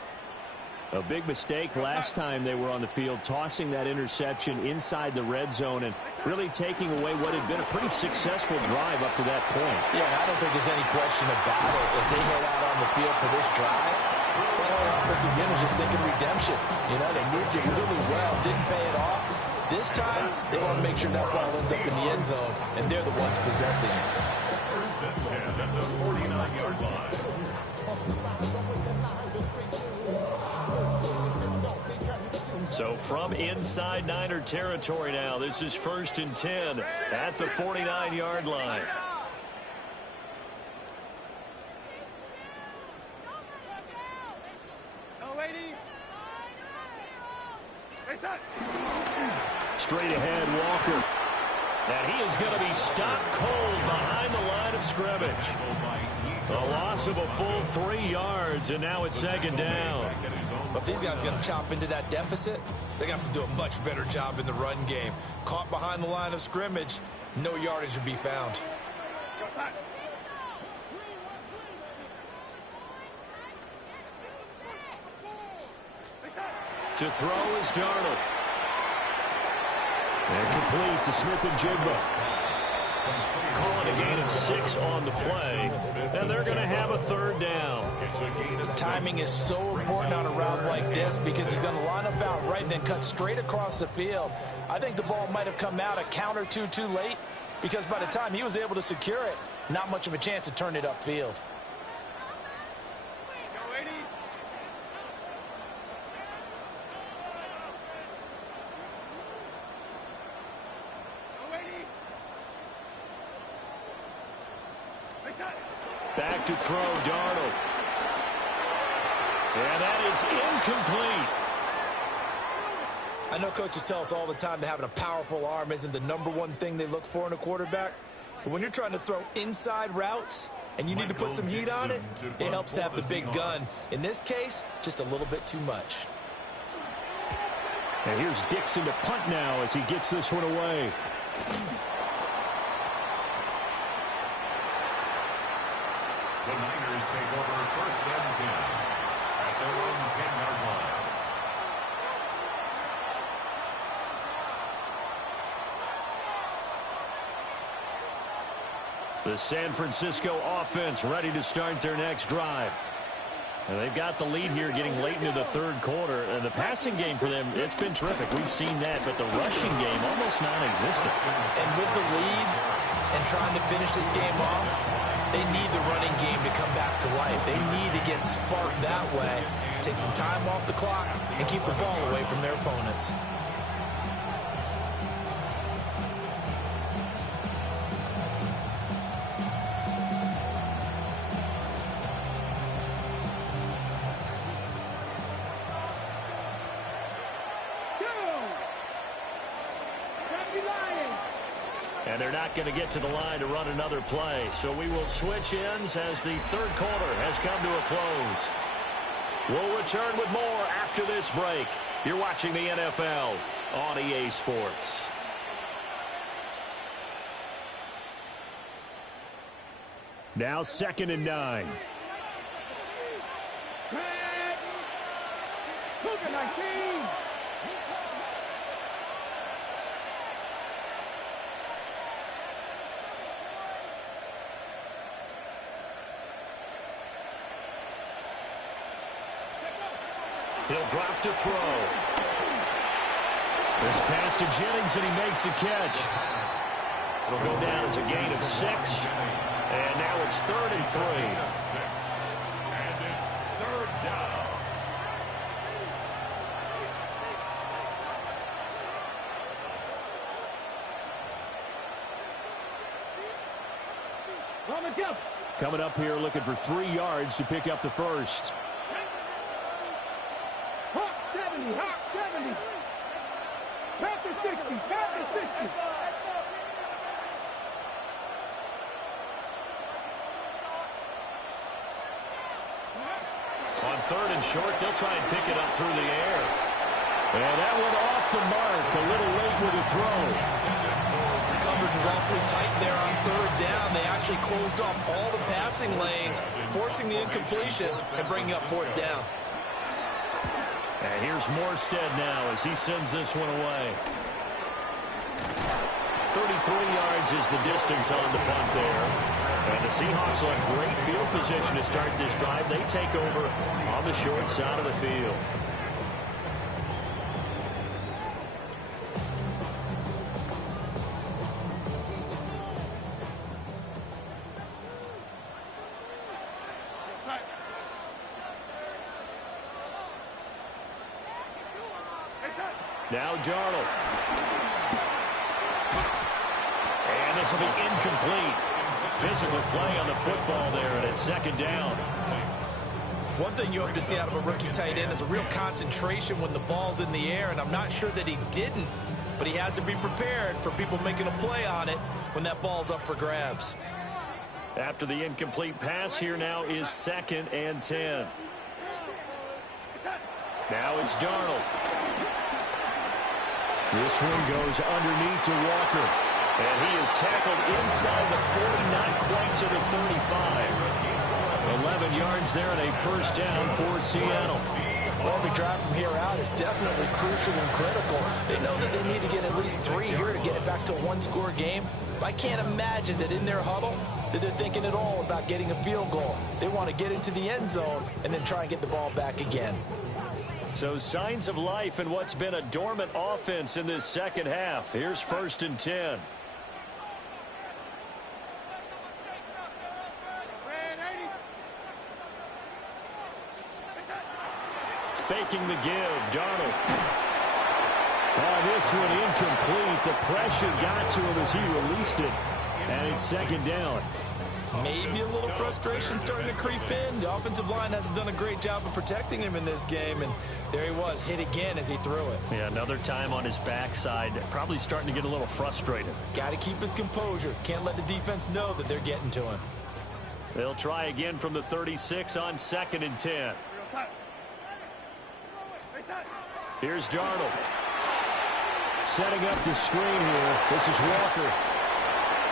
A big mistake last time they were on the field, tossing that interception inside the red zone and really taking away what had been a pretty successful drive up to that point. Yeah, I don't think there's any question about it. As they head out on the field for this drive, the whole offensive unit is just thinking redemption. You know, they moved it really well, didn't pay it off. This time, they want to make sure that ball ends up in the end zone, and they're the ones possessing it. 1st and 10 at the 49-yard line. So from inside Niner territory now, this is 1st and 10 at the 49-yard line. Straight ahead, Walker. And he is going to be stopped cold behind the line of scrimmage. A loss of a full 3 yards, and now it's 2nd down. But these guys are going to chop into that deficit. They're going to have to do a much better job in the run game. Caught behind the line of scrimmage, no yardage to be found. To throw is Darnold. And complete to Smith-Njigba. Calling a gain of 6 on the play, and they're going to have a 3rd down. Timing is so important on a route like this because he's going to line up out right and then cut straight across the field. I think the ball might have come out a count or two too late because by the time he was able to secure it, not much of a chance to turn it upfield. Back to throw, Darnold. And that is incomplete. I know coaches tell us all the time that having a powerful arm isn't the #1 thing they look for in a quarterback. But when you're trying to throw inside routes and you need to put some heat on it, it helps to have the big gun. In this case, just a little bit too much. And here's Dixon to punt now as he gets this one away. The Niners take over 1st and 10 at their own 10-yard line. The San Francisco offense ready to start their next drive. And they've got the lead here getting late into the 3rd quarter. And the passing game for them, it's been terrific. We've seen that, but the rushing game almost non-existent. And with the lead and trying to finish this game off, they need the running game to come back to life. They need to get sparked that way, take some time off the clock, and keep the ball away from their opponents. And they're not going to get to the line to run another play. So we will switch ends as the third quarter has come to a close. We'll return with more after this break. You're watching the NFL on EA Sports. Now 2nd and 9. Cougar 19. He'll drop to throw. This pass to Jennings, and he makes the catch. It'll go down as a gain of 6. And now it's 3rd and 3. And it's 3rd down. Coming up here looking for 3 yards to pick up the first. Hawk 70, Hawk 70. Panther 60, Panther 60. On 3rd and short, they'll try and pick it up through the air. And that went off the mark. A little late with the throw. Coverage was awfully tight there on 3rd down. They actually closed off all the passing lanes, forcing the incompletion and bringing up 4th down. And here's Morstead now as he sends this one away. 33 yards is the distance on the punt there. And the Seahawks will have great field position to start this drive. They take over on the short side of the field. Now Darnold. And this will be incomplete. Physical play on the football there, and it's 2nd down. One thing you hope to see out of a rookie tight end is a real concentration when the ball's in the air, and I'm not sure that he didn't, but he has to be prepared for people making a play on it when that ball's up for grabs. After the incomplete pass, here now is 2nd and 10. Now it's Darnold. This one goes underneath to Walker. And he is tackled inside the 40, not quite to the 35. 11 yards there and a 1st down for Seattle. Well, every drive from here out is definitely crucial and critical. They know that they need to get at least 3 here to get it back to a 1-score game. But I can't imagine that in their huddle that they're thinking at all about getting a field goal. They want to get into the end zone and then try and get the ball back again. So signs of life in what's been a dormant offense in this 2nd half. Here's 1st and 10. Faking the give, Darnold. Oh, this one incomplete. The pressure got to him as he released it. And it's 2nd down. Maybe a little frustration starting to creep in. The offensive line hasn't done a great job of protecting him in this game, and there he was, hit again as he threw it. Yeah, another time on his backside. Probably starting to get a little frustrated. Got to keep his composure. Can't let the defense know that they're getting to him. They'll try again from the 36 on 2nd and 10. Here's Darnold. Setting up the screen here. This is Walker.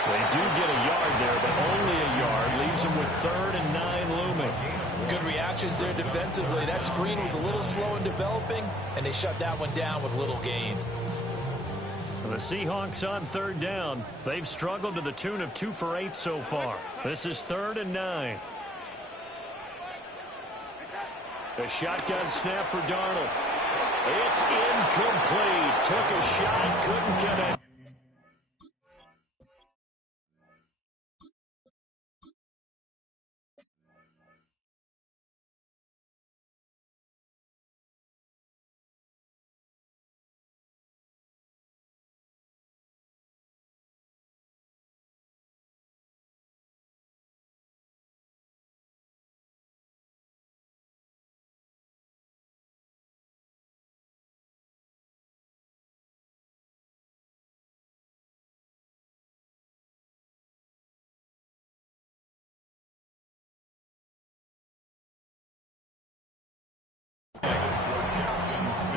They do get a yard there, but only a yard. Leaves them with 3rd and 9 looming. Good reactions there defensively. That screen was a little slow in developing, and they shut that one down with little gain. The Seahawks on 3rd down. They've struggled to the tune of 2 for 8 so far. This is 3rd and 9. A shotgun snap for Darnold. It's incomplete. Took a shot, couldn't connect.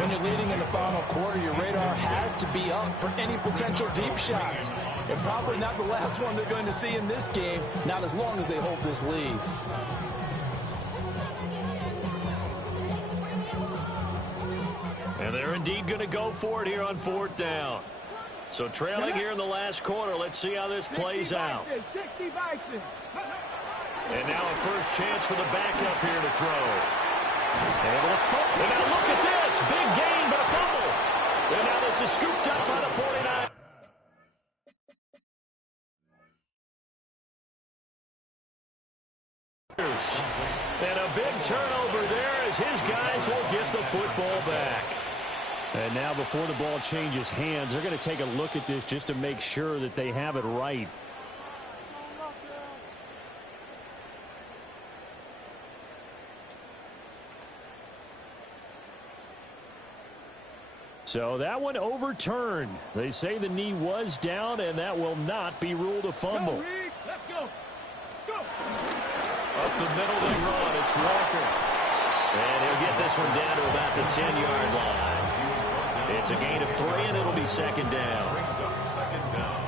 When you're leading in the final quarter, your radar has to be up for any potential deep shots. And probably not the last one they're going to see in this game, not as long as they hold this lead. And they're indeed going to go for it here on 4th down. So trailing here in the last quarter. Let's see how this plays out. And now a first chance for the backup here to throw. Able to fumble. And now look at this. Big gain, but a fumble. And now this is scooped up by the 49. And a big turnover there as his guys will get the football back. And now before the ball changes hands, they're going to take a look at this just to make sure that they have it right. So that one overturned. They say the knee was down, and that will not be ruled a fumble. Let's go. Go. Up the middle they run. It's Walker. And he'll get this one down to about the 10-yard line. It's a gain of 3, and it'll be second down. Brings up second down.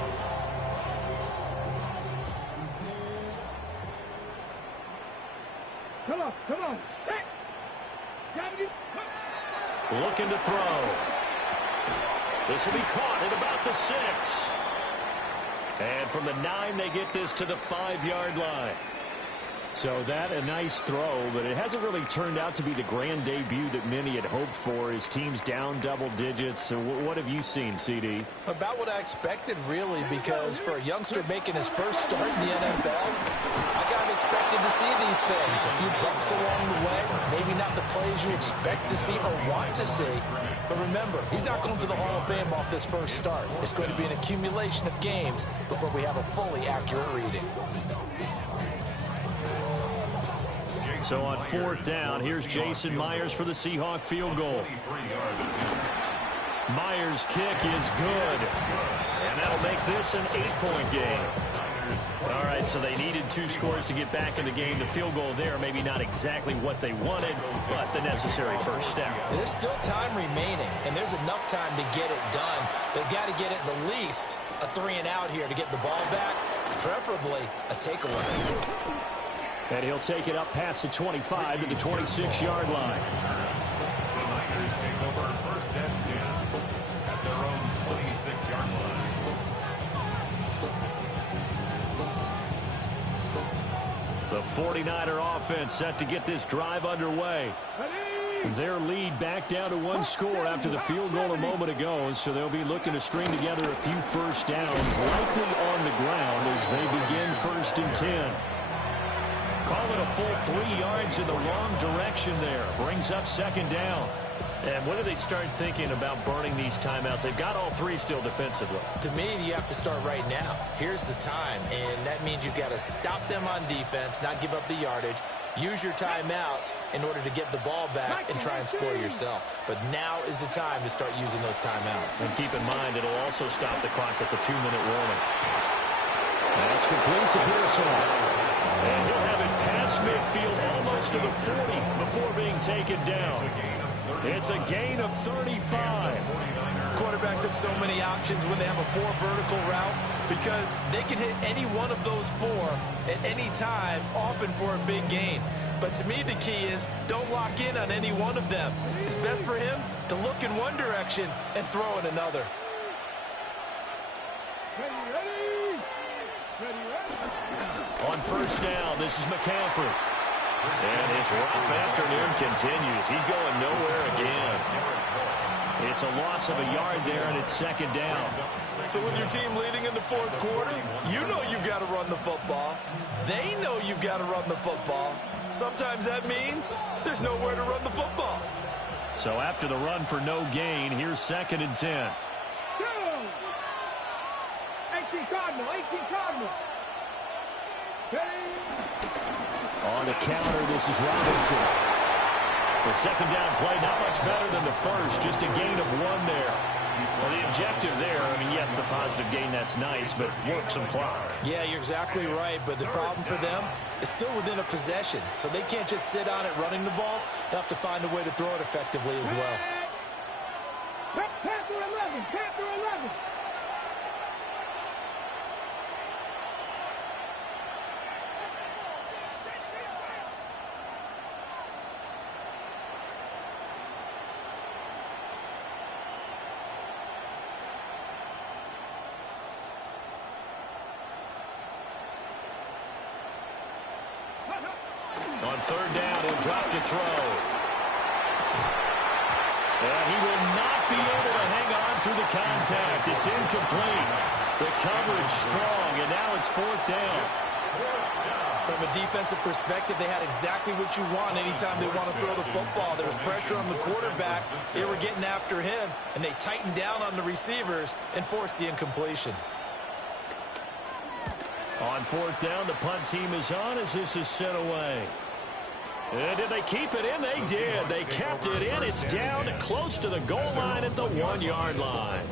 Come on. Hey. Looking to throw. This will be caught at about the 6. And from the 9, they get this to the 5-yard line. So that a nice throw, but it hasn't really turned out to be the grand debut that many had hoped for. His team's down double digits. So what have you seen, CD? About what I expected, really, because for a youngster making his first start in the NFL, I kind of expected to see these things. A few bumps along the way, maybe not the plays you expect to see or want to see. But remember, he's not going to the Hall of Fame off this first start. It's going to be an accumulation of games before we have a fully accurate reading. So on 4th down, here's Jason Myers for the Seahawk field goal. Myers' kick is good. And that'll make this an 8-point game. All right, so they needed 2 scores to get back in the game. The field goal there, maybe not exactly what they wanted, but the necessary first step. There's still time remaining, and there's enough time to get it done. They've got to get at the least a 3-and-out here to get the ball back, preferably a takeaway. And he'll take it up past the 25 to the 26-yard line. The Niners take over 1st and 10 at their own 26-yard line. The 49er offense set to get this drive underway. Their lead back down to 1 score after the field goal a moment ago, so they'll be looking to string together a few first downs, likely on the ground as they begin 1st and 10. Call it a full 3 yards in the wrong direction there. Brings up second down. And when do they start thinking about burning these timeouts? They've got all 3 still defensively. To me, you have to start right now. Here's the time, and that means you've got to stop them on defense, not give up the yardage. Use your timeouts in order to get the ball back and try and score yourself. But now is the time to start using those timeouts. And keep in mind, it'll also stop the clock at the 2-minute warning. That's complete to Pearson. And he'll have it past midfield almost to the 40 before being taken down. It's a gain of 35. Quarterbacks have so many options when they have a 4 vertical route because they can hit any one of those 4 at any time, often for a big gain. But to me, the key is don't lock in on any one of them. It's best for him to look in one direction and throw in another. On first down, this is McCaffrey. And his rough afternoon continues. He's going nowhere again. It's a loss of a yard there, and it's second down. So with your team leading in the 4th quarter, you know you've got to run the football. They know you've got to run the football. Sometimes that means there's nowhere to run the football. So after the run for no gain, here's 2nd and 10. 18 Cardinal. On the counter, this is Robinson. The second down play, not much better than the first, just a gain of 1 there. Well, the objective there, I mean, yes, the positive gain, that's nice, but work some clock. Yeah, you're exactly right, but the problem for them is still within a possession, so they can't just sit on it running the ball. They'll have to find a way to throw it effectively as well. Panther 11, Panther 11. On third down, he'll drop to throw. And he will not be able to hang on through the contact. It's incomplete. The coverage strong, and now it's fourth down. From a defensive perspective, they had exactly what you want anytime they want to throw the football. There was pressure on the quarterback. They were getting after him, and they tightened down on the receivers and forced the incompletion. On fourth down, the punt team is on as this is set away. And did they keep it in? They did. They kept it in. It's down close to the goal line at the 1-yard line.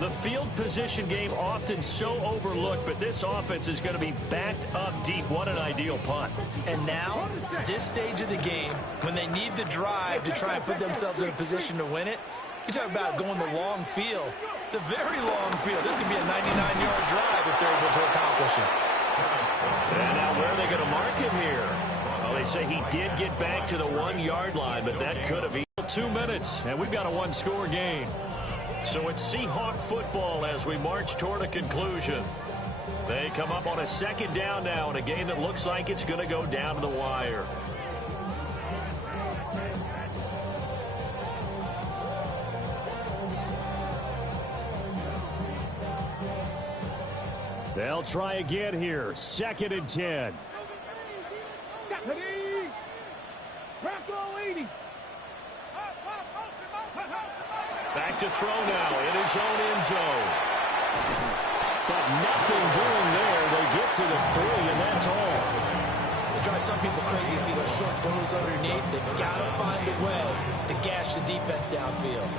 The field position game often so overlooked, but this offense is going to be backed up deep. What an ideal punt. And now, this stage of the game, when they need the drive to try and put themselves in a position to win it, you talk about going the long field, the very long field. This could be a 99-yard drive if they're able to accomplish it. And now where are they going to mark him here? Well, they say he did get back to the 1-yard line, but that could have been 2 minutes, and we've got a one-score game. So it's Seahawk football as we march toward a conclusion. They come up on a second down now in a game that looks like it's going to go down to the wire. They'll try again here. 2nd and 10. Back to throw now in his own end zone. But nothing doing there. They get to the 3, and that's all. It drives some people crazy to see those short throws underneath. They've got to find a way to gash the defense downfield.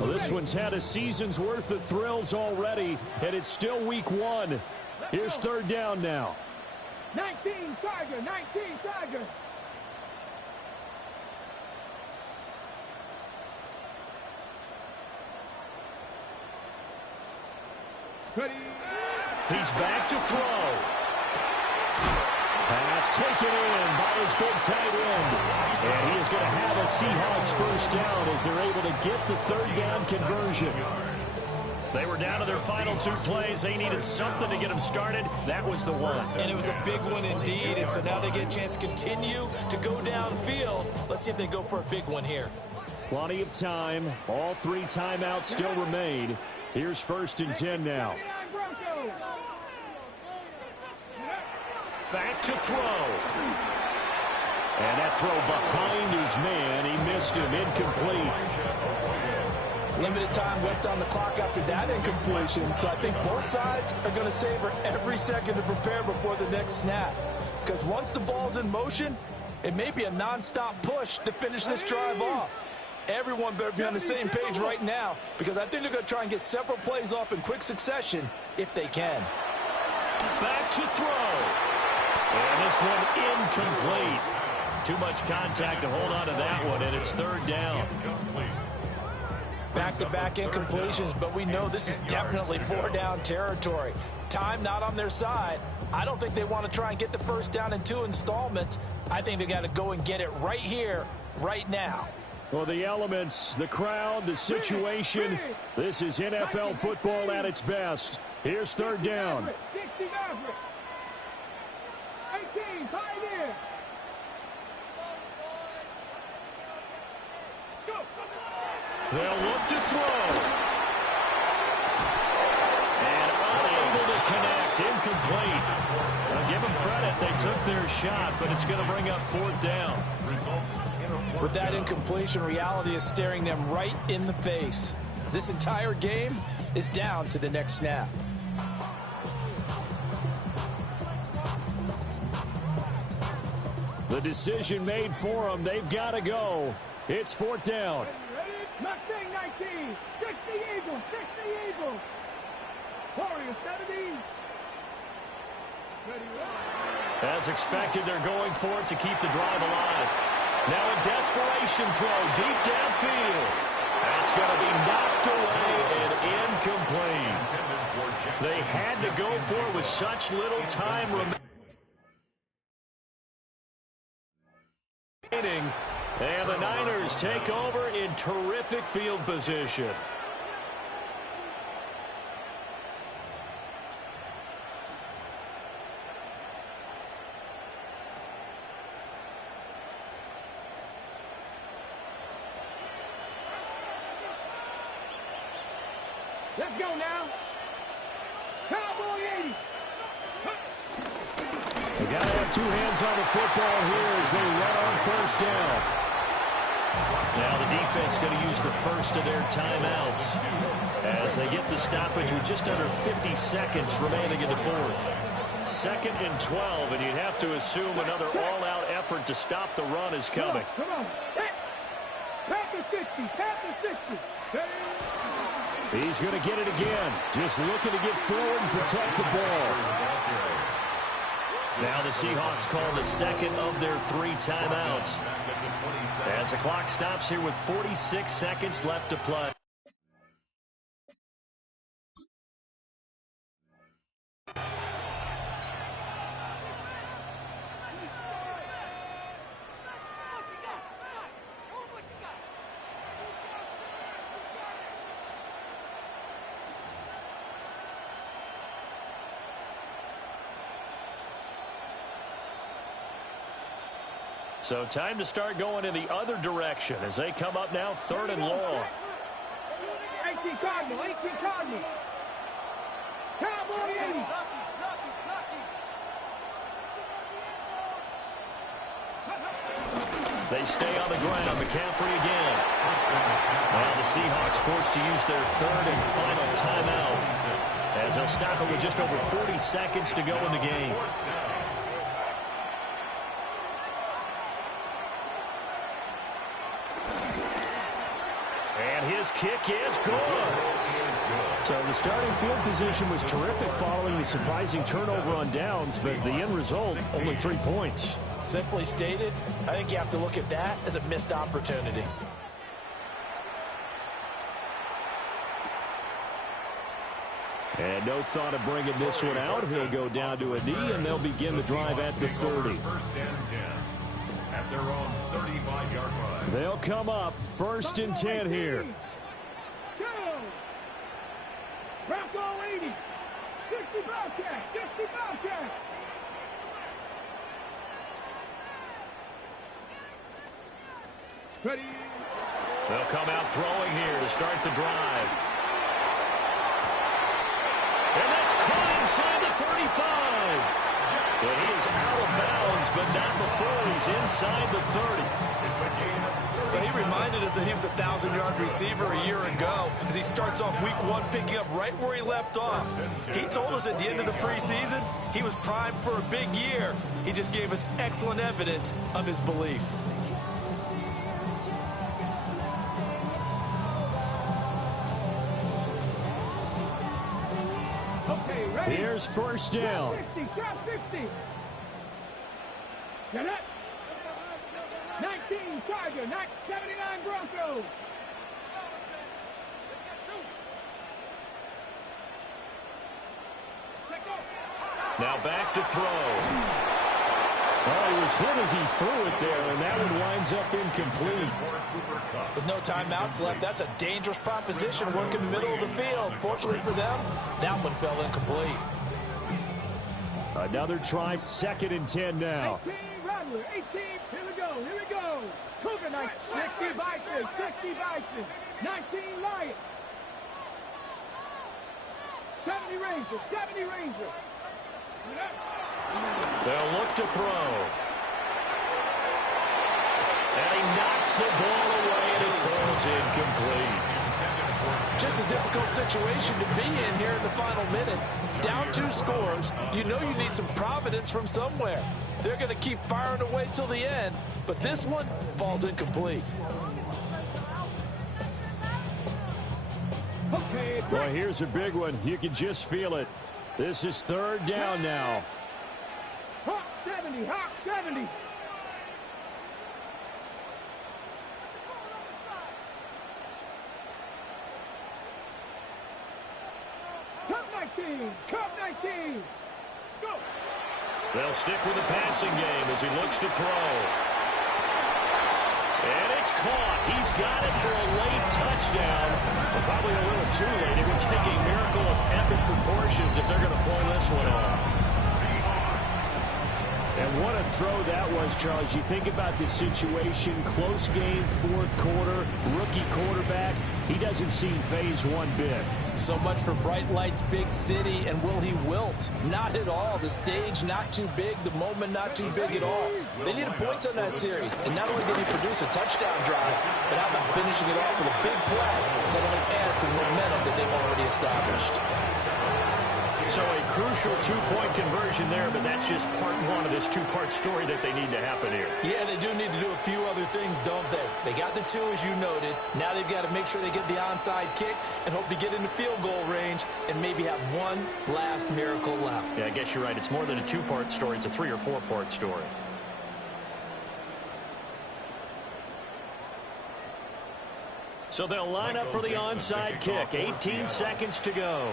Well, this one's had a season's worth of thrills already, and it's still week 1. Here's third down now. 19 Tiger, 19 Tiger. Ready. He's back to throw. Pass taken in by his big tight end. And he is going to have a Seahawks first down as they're able to get the third down conversion. They were down to their final 2 plays. They needed something to get them started. That was the one. And it was a big one indeed. And so now they get a chance to continue to go downfield. Let's see if they go for a big one here. Plenty of time. All 3 timeouts still remain. Here's 1st and 10 now. Back to throw. And that throw behind his man. He missed him. Incomplete. Limited time left on the clock after that incompletion. So I think both sides are going to savor every second to prepare before the next snap. Because once the ball's in motion, it may be a nonstop push to finish this drive off. Everyone better be on the same page right now, because I think they're going to try and get several plays off in quick succession if they can. Back to throw. And this one incomplete. Too much contact to hold on to that one, and it's third down. Back-to-back incompletions, but we know this is definitely 4-down territory. Time not on their side. I don't think they want to try and get the first down in 2 installments. I think they got to go and get it right here, right now. Well, the elements, the crowd, the situation, this is NFL football at its best. Here's third down. 60 Maverick. 18 Pioneer. Go. They'll look to throw. And unable to connect. Incomplete. I'll give them credit. They took their shot, but it's going to bring up 4th down. With that incompletion, reality is staring them right in the face. This entire game is down to the next snap. The decision made for them. They've got to go. It's 4th down. Mustang 19. 60 Eagles. 60 Eagles. Warrior 70. Ready. As expected, they're going for it to keep the drive alive. Now a desperation throw deep downfield. That's going to be knocked away and incomplete. They had to go for it with such little time remaining. And the Niners take over in terrific field position. Let's go now. Cowboy 80. They got to have two hands on the football here as they run on first down. Now the defense going to use the first of their timeouts as they get the stoppage with just under 50 seconds remaining in the fourth. 2nd and 12, and you'd have to assume another all-out effort to stop the run is coming. Come on. Pack the 60. Pack the 60. He's going to get it again. Just looking to get forward and protect the ball. Now the Seahawks call the second of their 3 timeouts. As the clock stops here with 46 seconds left to play. So time to start going in the other direction as they come up now 3rd and long. 18 Cardinal, 18 Cardinal. Cowboy 80. They stay on the ground. McCaffrey again. Now the Seahawks forced to use their 3rd and final timeout as they'll stop it with just over 40 seconds to go in the game. His kick is good. So the starting field position was terrific following the surprising turnover on downs, but the end result, only 3 points. Simply stated, I think you have to look at that as a missed opportunity. And no thought of bringing this one out. He'll go down to a knee, and they'll begin the drive at the 30. 1st and 10 at their own 35-yard line. They'll come up 1st and 10 here. Go. Bronco 80. 60 Bobcat. 60 Bobcat. Ready. They'll come out throwing here to start the drive. And that's caught inside the 35. And he is out of bounds, but not before he's inside the 30. It's a gain of 30. He reminded us that he was a 1,000-yard receiver a year ago as he starts off week 1 picking up right where he left off. He told us at the end of the preseason he was primed for a big year. He just gave us excellent evidence of his belief. Okay, ready. Here's 1st down. 60, shot 60. Get up. 19 Charger, 79 Broncos. Now back to throw. Oh, he was hit as he threw it there, and that one winds up incomplete. With no timeouts left, that's a dangerous proposition. Work in the middle of the field. Fortunately for them, that one fell incomplete. Another try, 2nd and 10 now. 18 Rattler, 18. Here we go, here we go. Cougar, 60 Bison, 60 Bison. 19 Lions. 70 Rangers, 70 Rangers. They'll look to throw. And he knocks the ball away, and it falls incomplete. Just a difficult situation to be in here in the final minute. Down 2 scores. You know you need some providence from somewhere. They're going to keep firing away till the end, but this one falls incomplete. Okay, Boy, here's a big one. You can just feel it. This is 3rd down now. Hawk, steady. 70, hot 70. Cup 19, Cup 19. Let's go. They'll stick with the passing game as he looks to throw. And it's caught. He's got it for a late touchdown. But probably a little too late. It would take a miracle of epic proportions if they're going to pull this one off. And what a throw that was, Charles. You think about the situation, close game, fourth quarter, rookie quarterback. He doesn't seem phased one bit. So much for bright lights, big city, and will he wilt? Not at all. The stage not too big, the moment not too big at all. They needed points on that series, and not only did he produce a touchdown drive, but how about finishing it off with a big play that only adds to the momentum that they've already established. So a crucial two-point conversion there, but that's just part one of this two-part story that they need to happen here. Yeah, they do need to do a few other things, don't they? They got the two, as you noted. Now they've got to make sure they get the onside kick and hope to get into field goal range and maybe have one last miracle left. Yeah, I guess you're right. It's more than a two-part story. It's a three- or four-part story. So they'll line up for the onside kick. 18 seconds to go.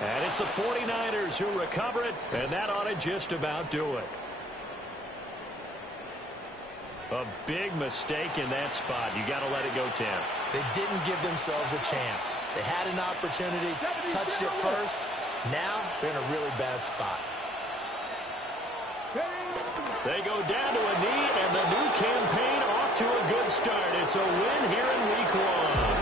And it's the 49ers who recover it, and that ought to just about do it. A big mistake in that spot. You got to let it go, Tim. They didn't give themselves a chance. They had an opportunity, touched it first. Now they're in a really bad spot. They go down to a knee, and the new campaign off to a good start. It's a win here in Week 1.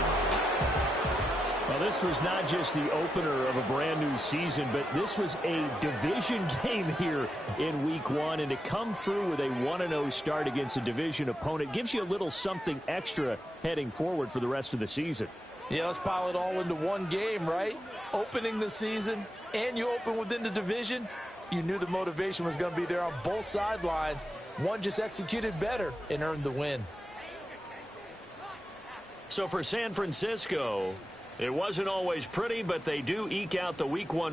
Well, this was not just the opener of a brand new season, but this was a division game here in Week 1. And to come through with a 1-0 start against a division opponent gives you a little something extra heading forward for the rest of the season. Yeah, let's pile it all into one game, right? Opening the season, and you open within the division. You knew the motivation was going to be there on both sidelines. One just executed better and earned the win. So for San Francisco, it wasn't always pretty, but they do eke out the Week 1